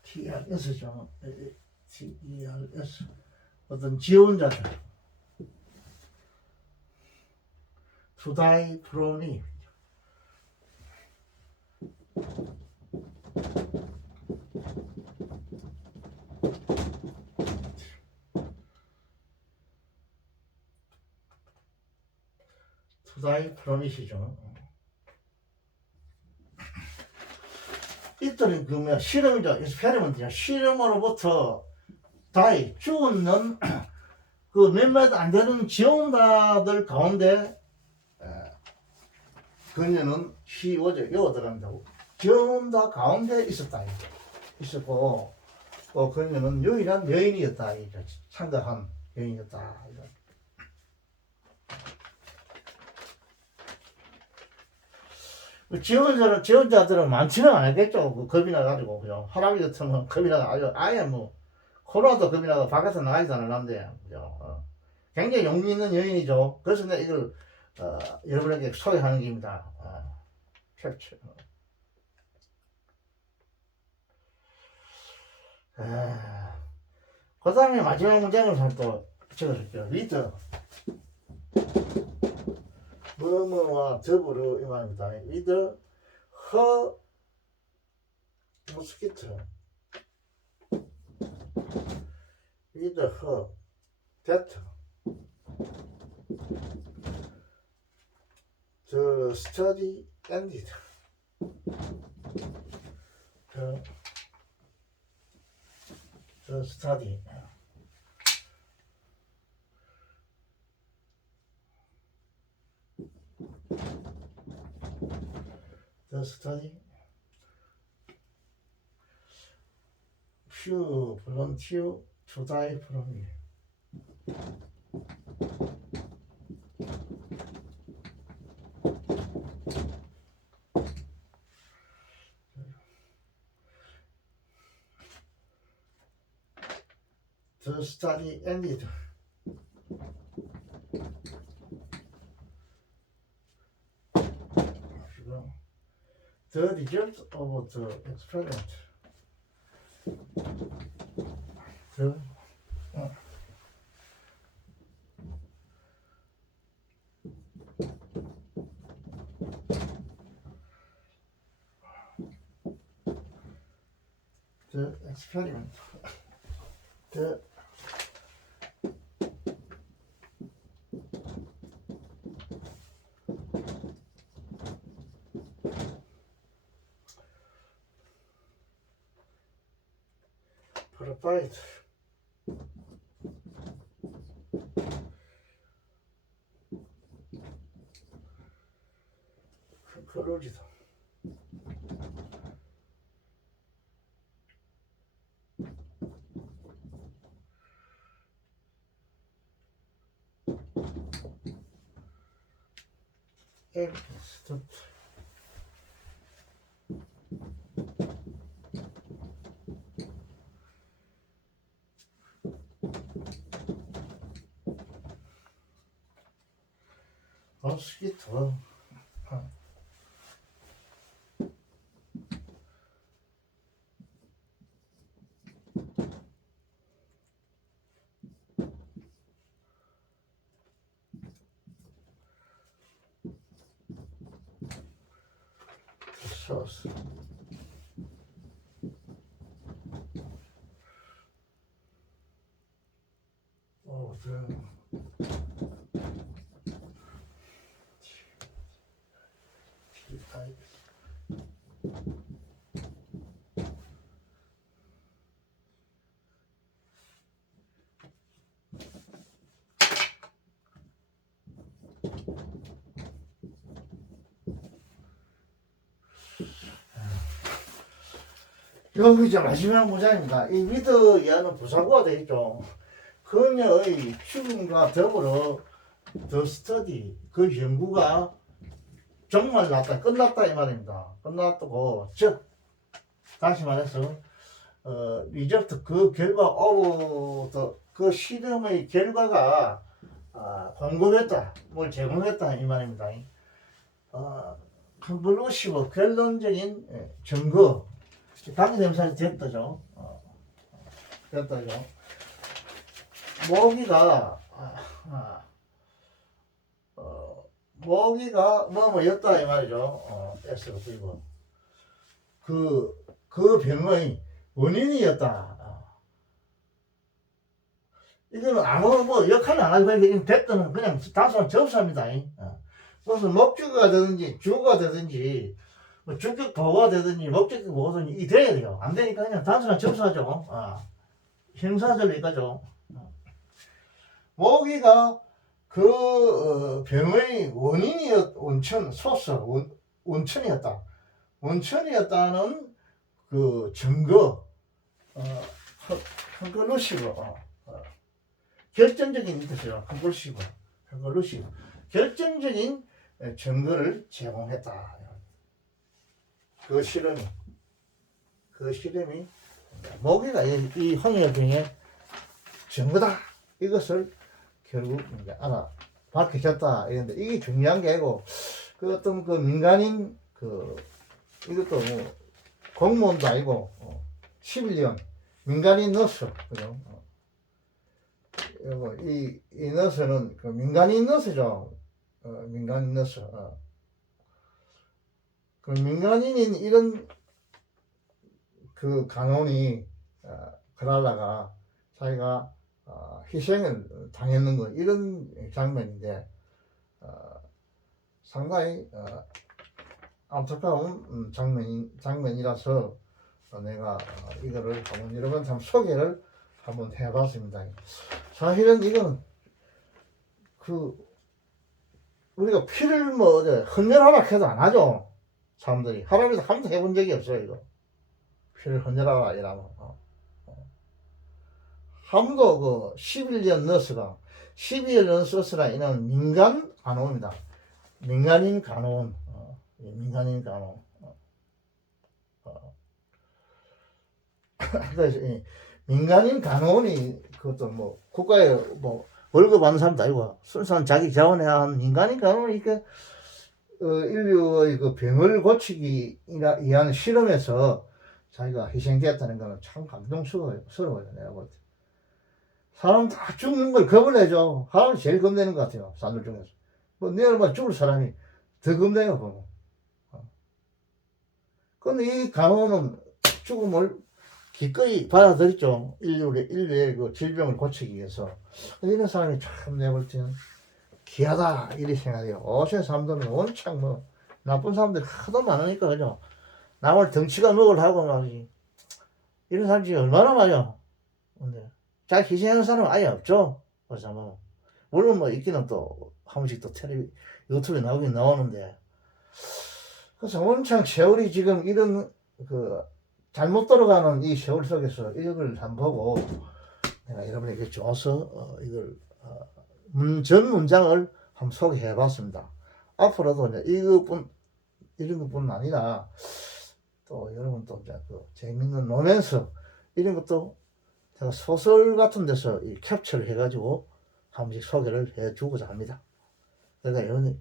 TRS죠. TERS 어떤 지원자들 to die from me to die from it이죠. 이때는 그 뭐야 실험이죠. 익스페리먼트죠. 실험으로부터 다이 죽었는 그 몇몇 안 되는 지원자들 가운데 그녀는 시오죠. 요 들어간다고. 지원자 가운데 있었다. 있었고 그녀는 유일한 여인이었다. 참가한 여인이었다. 지원자들은 많지는 않았겠죠. 겁이 나가지고, 그죠. 할아버지 같으면 겁이 나가, 아예 뭐, 코로나도 겁이 나가, 밖에서 나가지도 않았는데, 그죠. 굉장히 용기 있는 여인이죠. 그래서 내가 이걸, 여러분에게 소개하는 겁니다. 캡처. 그 다음에 마지막 문장을 또 적어줄게요. 리더. 뭐뭐와 더불어 이 말입니다. 리더 허 모스키토 리더 허 데트 The study ended. The study. The study. Few volunteer to die from it. The study ended. The result of the experiment. The experiment. The provide color이다. Stop. 모스키토. sauce. Oh, damn. 여기 이제 마지막 문장입니다. 이 위드 이하는 부사구가 되겠죠. 그녀의 죽음과 더불어 더 스터디 그 연구가 정말 났다 끝났다 이 말입니다. 끝났고 즉 다시 말해서 리저트 그 결과 그 실험의 결과가 공급했다 뭘 제공했다 이 말입니다. 컨클루시브 결론적인 증거 당기 냄새가 됐다죠. 됐다죠. 모기가 뭐였다 이 말이죠. S로 그리고 그 병의 원인이었다. 이거는 아무 뭐 역할을 안 하고 이건 됐다는 그냥 단순한 접수합니다. 그래서 목적어가 되든지 주어가 되든지 뭐 주격 보고가 되든지 목적격 보고든지 이 돼야 돼요. 안 되니까 그냥 단순한 접수하죠. 형사절리까죠. 모기가 그 병의 원천 소스 원천이었다. 원천이었다는 그 증거 한글루시고 결정적인 뜻이요. 한글루시고 결정적인 증거를 제공했다. 그 실험이 모기가 이 홍역병의 증거다. 이것을 결국 이제 밝혀졌다. 이런데 이게 중요한 게 아니고 그 어떤 그 민간인 이것도 뭐 공무원도 아니고 11년 민간인 너스 그죠? 이 너스는 그 민간인 너스죠. 민간인 너스. 그 민간인인 이런 그 간호니 그러다가 자기가 희생을 당했는 거 이런 장면인데 상당히 안타까운 장면이라서 내가 이거를 한번 여러분 참 소개를 한번 해봤습니다. 사실은 이건 우리가 피를 뭐 헌혈하라 해도 안 하죠. 사람들이 할아버지 한 번도 해본 적이 없어요. 이거 피를 헌혈하라 이러면 한 번도 11년 너스가 12년 너스라 이는 민간 간호입니다. 민간인 간호원 민간인 간호 그래서 민간인 간호원이 그것도 뭐 국가에 뭐 월급 받는 사람도 아니고 순수한 자기 자원해야 하는 민간인 간호원이 이렇게 인류의 그 병을 고치기 위한 실험에서 자기가 희생되었다는 거는 참 감동스러워요. 내가 볼 때. 사람 다 죽는 걸 겁을 내죠. 사람이 제일 겁내는 것 같아요. 사람들 중에서. 뭐, 내 얼마 죽을 사람이 더 겁내요, 보면. 근데 이 간호는 죽음을 기꺼이 받아들였죠. 인류의 그 질병을 고치기 위해서. 이런 사람이 참 내볼 때는 귀하다, 이렇게 생각해요. 어제 사람들은 원창 뭐, 나쁜 사람들이 하도 많으니까, 그죠? 남을 덩치가 먹을 하고 말이지. 이런 사람들이 얼마나 많아요. 근데. 잘 희생하는 사람은 아예 없죠. 그래서 뭐 물론 뭐 있기는 또 한 번씩 또 유튜브에 나오긴 나오는데 그래서 원창 세월이 지금 이런 그 잘못 돌아가는 이 세월 속에서 이걸 한번 보고 내가 여러분에게 줘서 이걸 전 문장을 한번 소개해 봤습니다. 앞으로도 이제 이런 것뿐 아니라 또 여러분 또 이제 그 재밌는 로맨스 이런 것도 제가 소설 같은 데서 캡처를 해가지고 한 번씩 소개를 해주고자 합니다. 그러니까 여러분이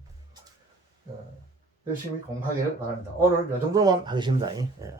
열심히 공부하기를 바랍니다. 오늘 이 정도만 하겠습니다. 예.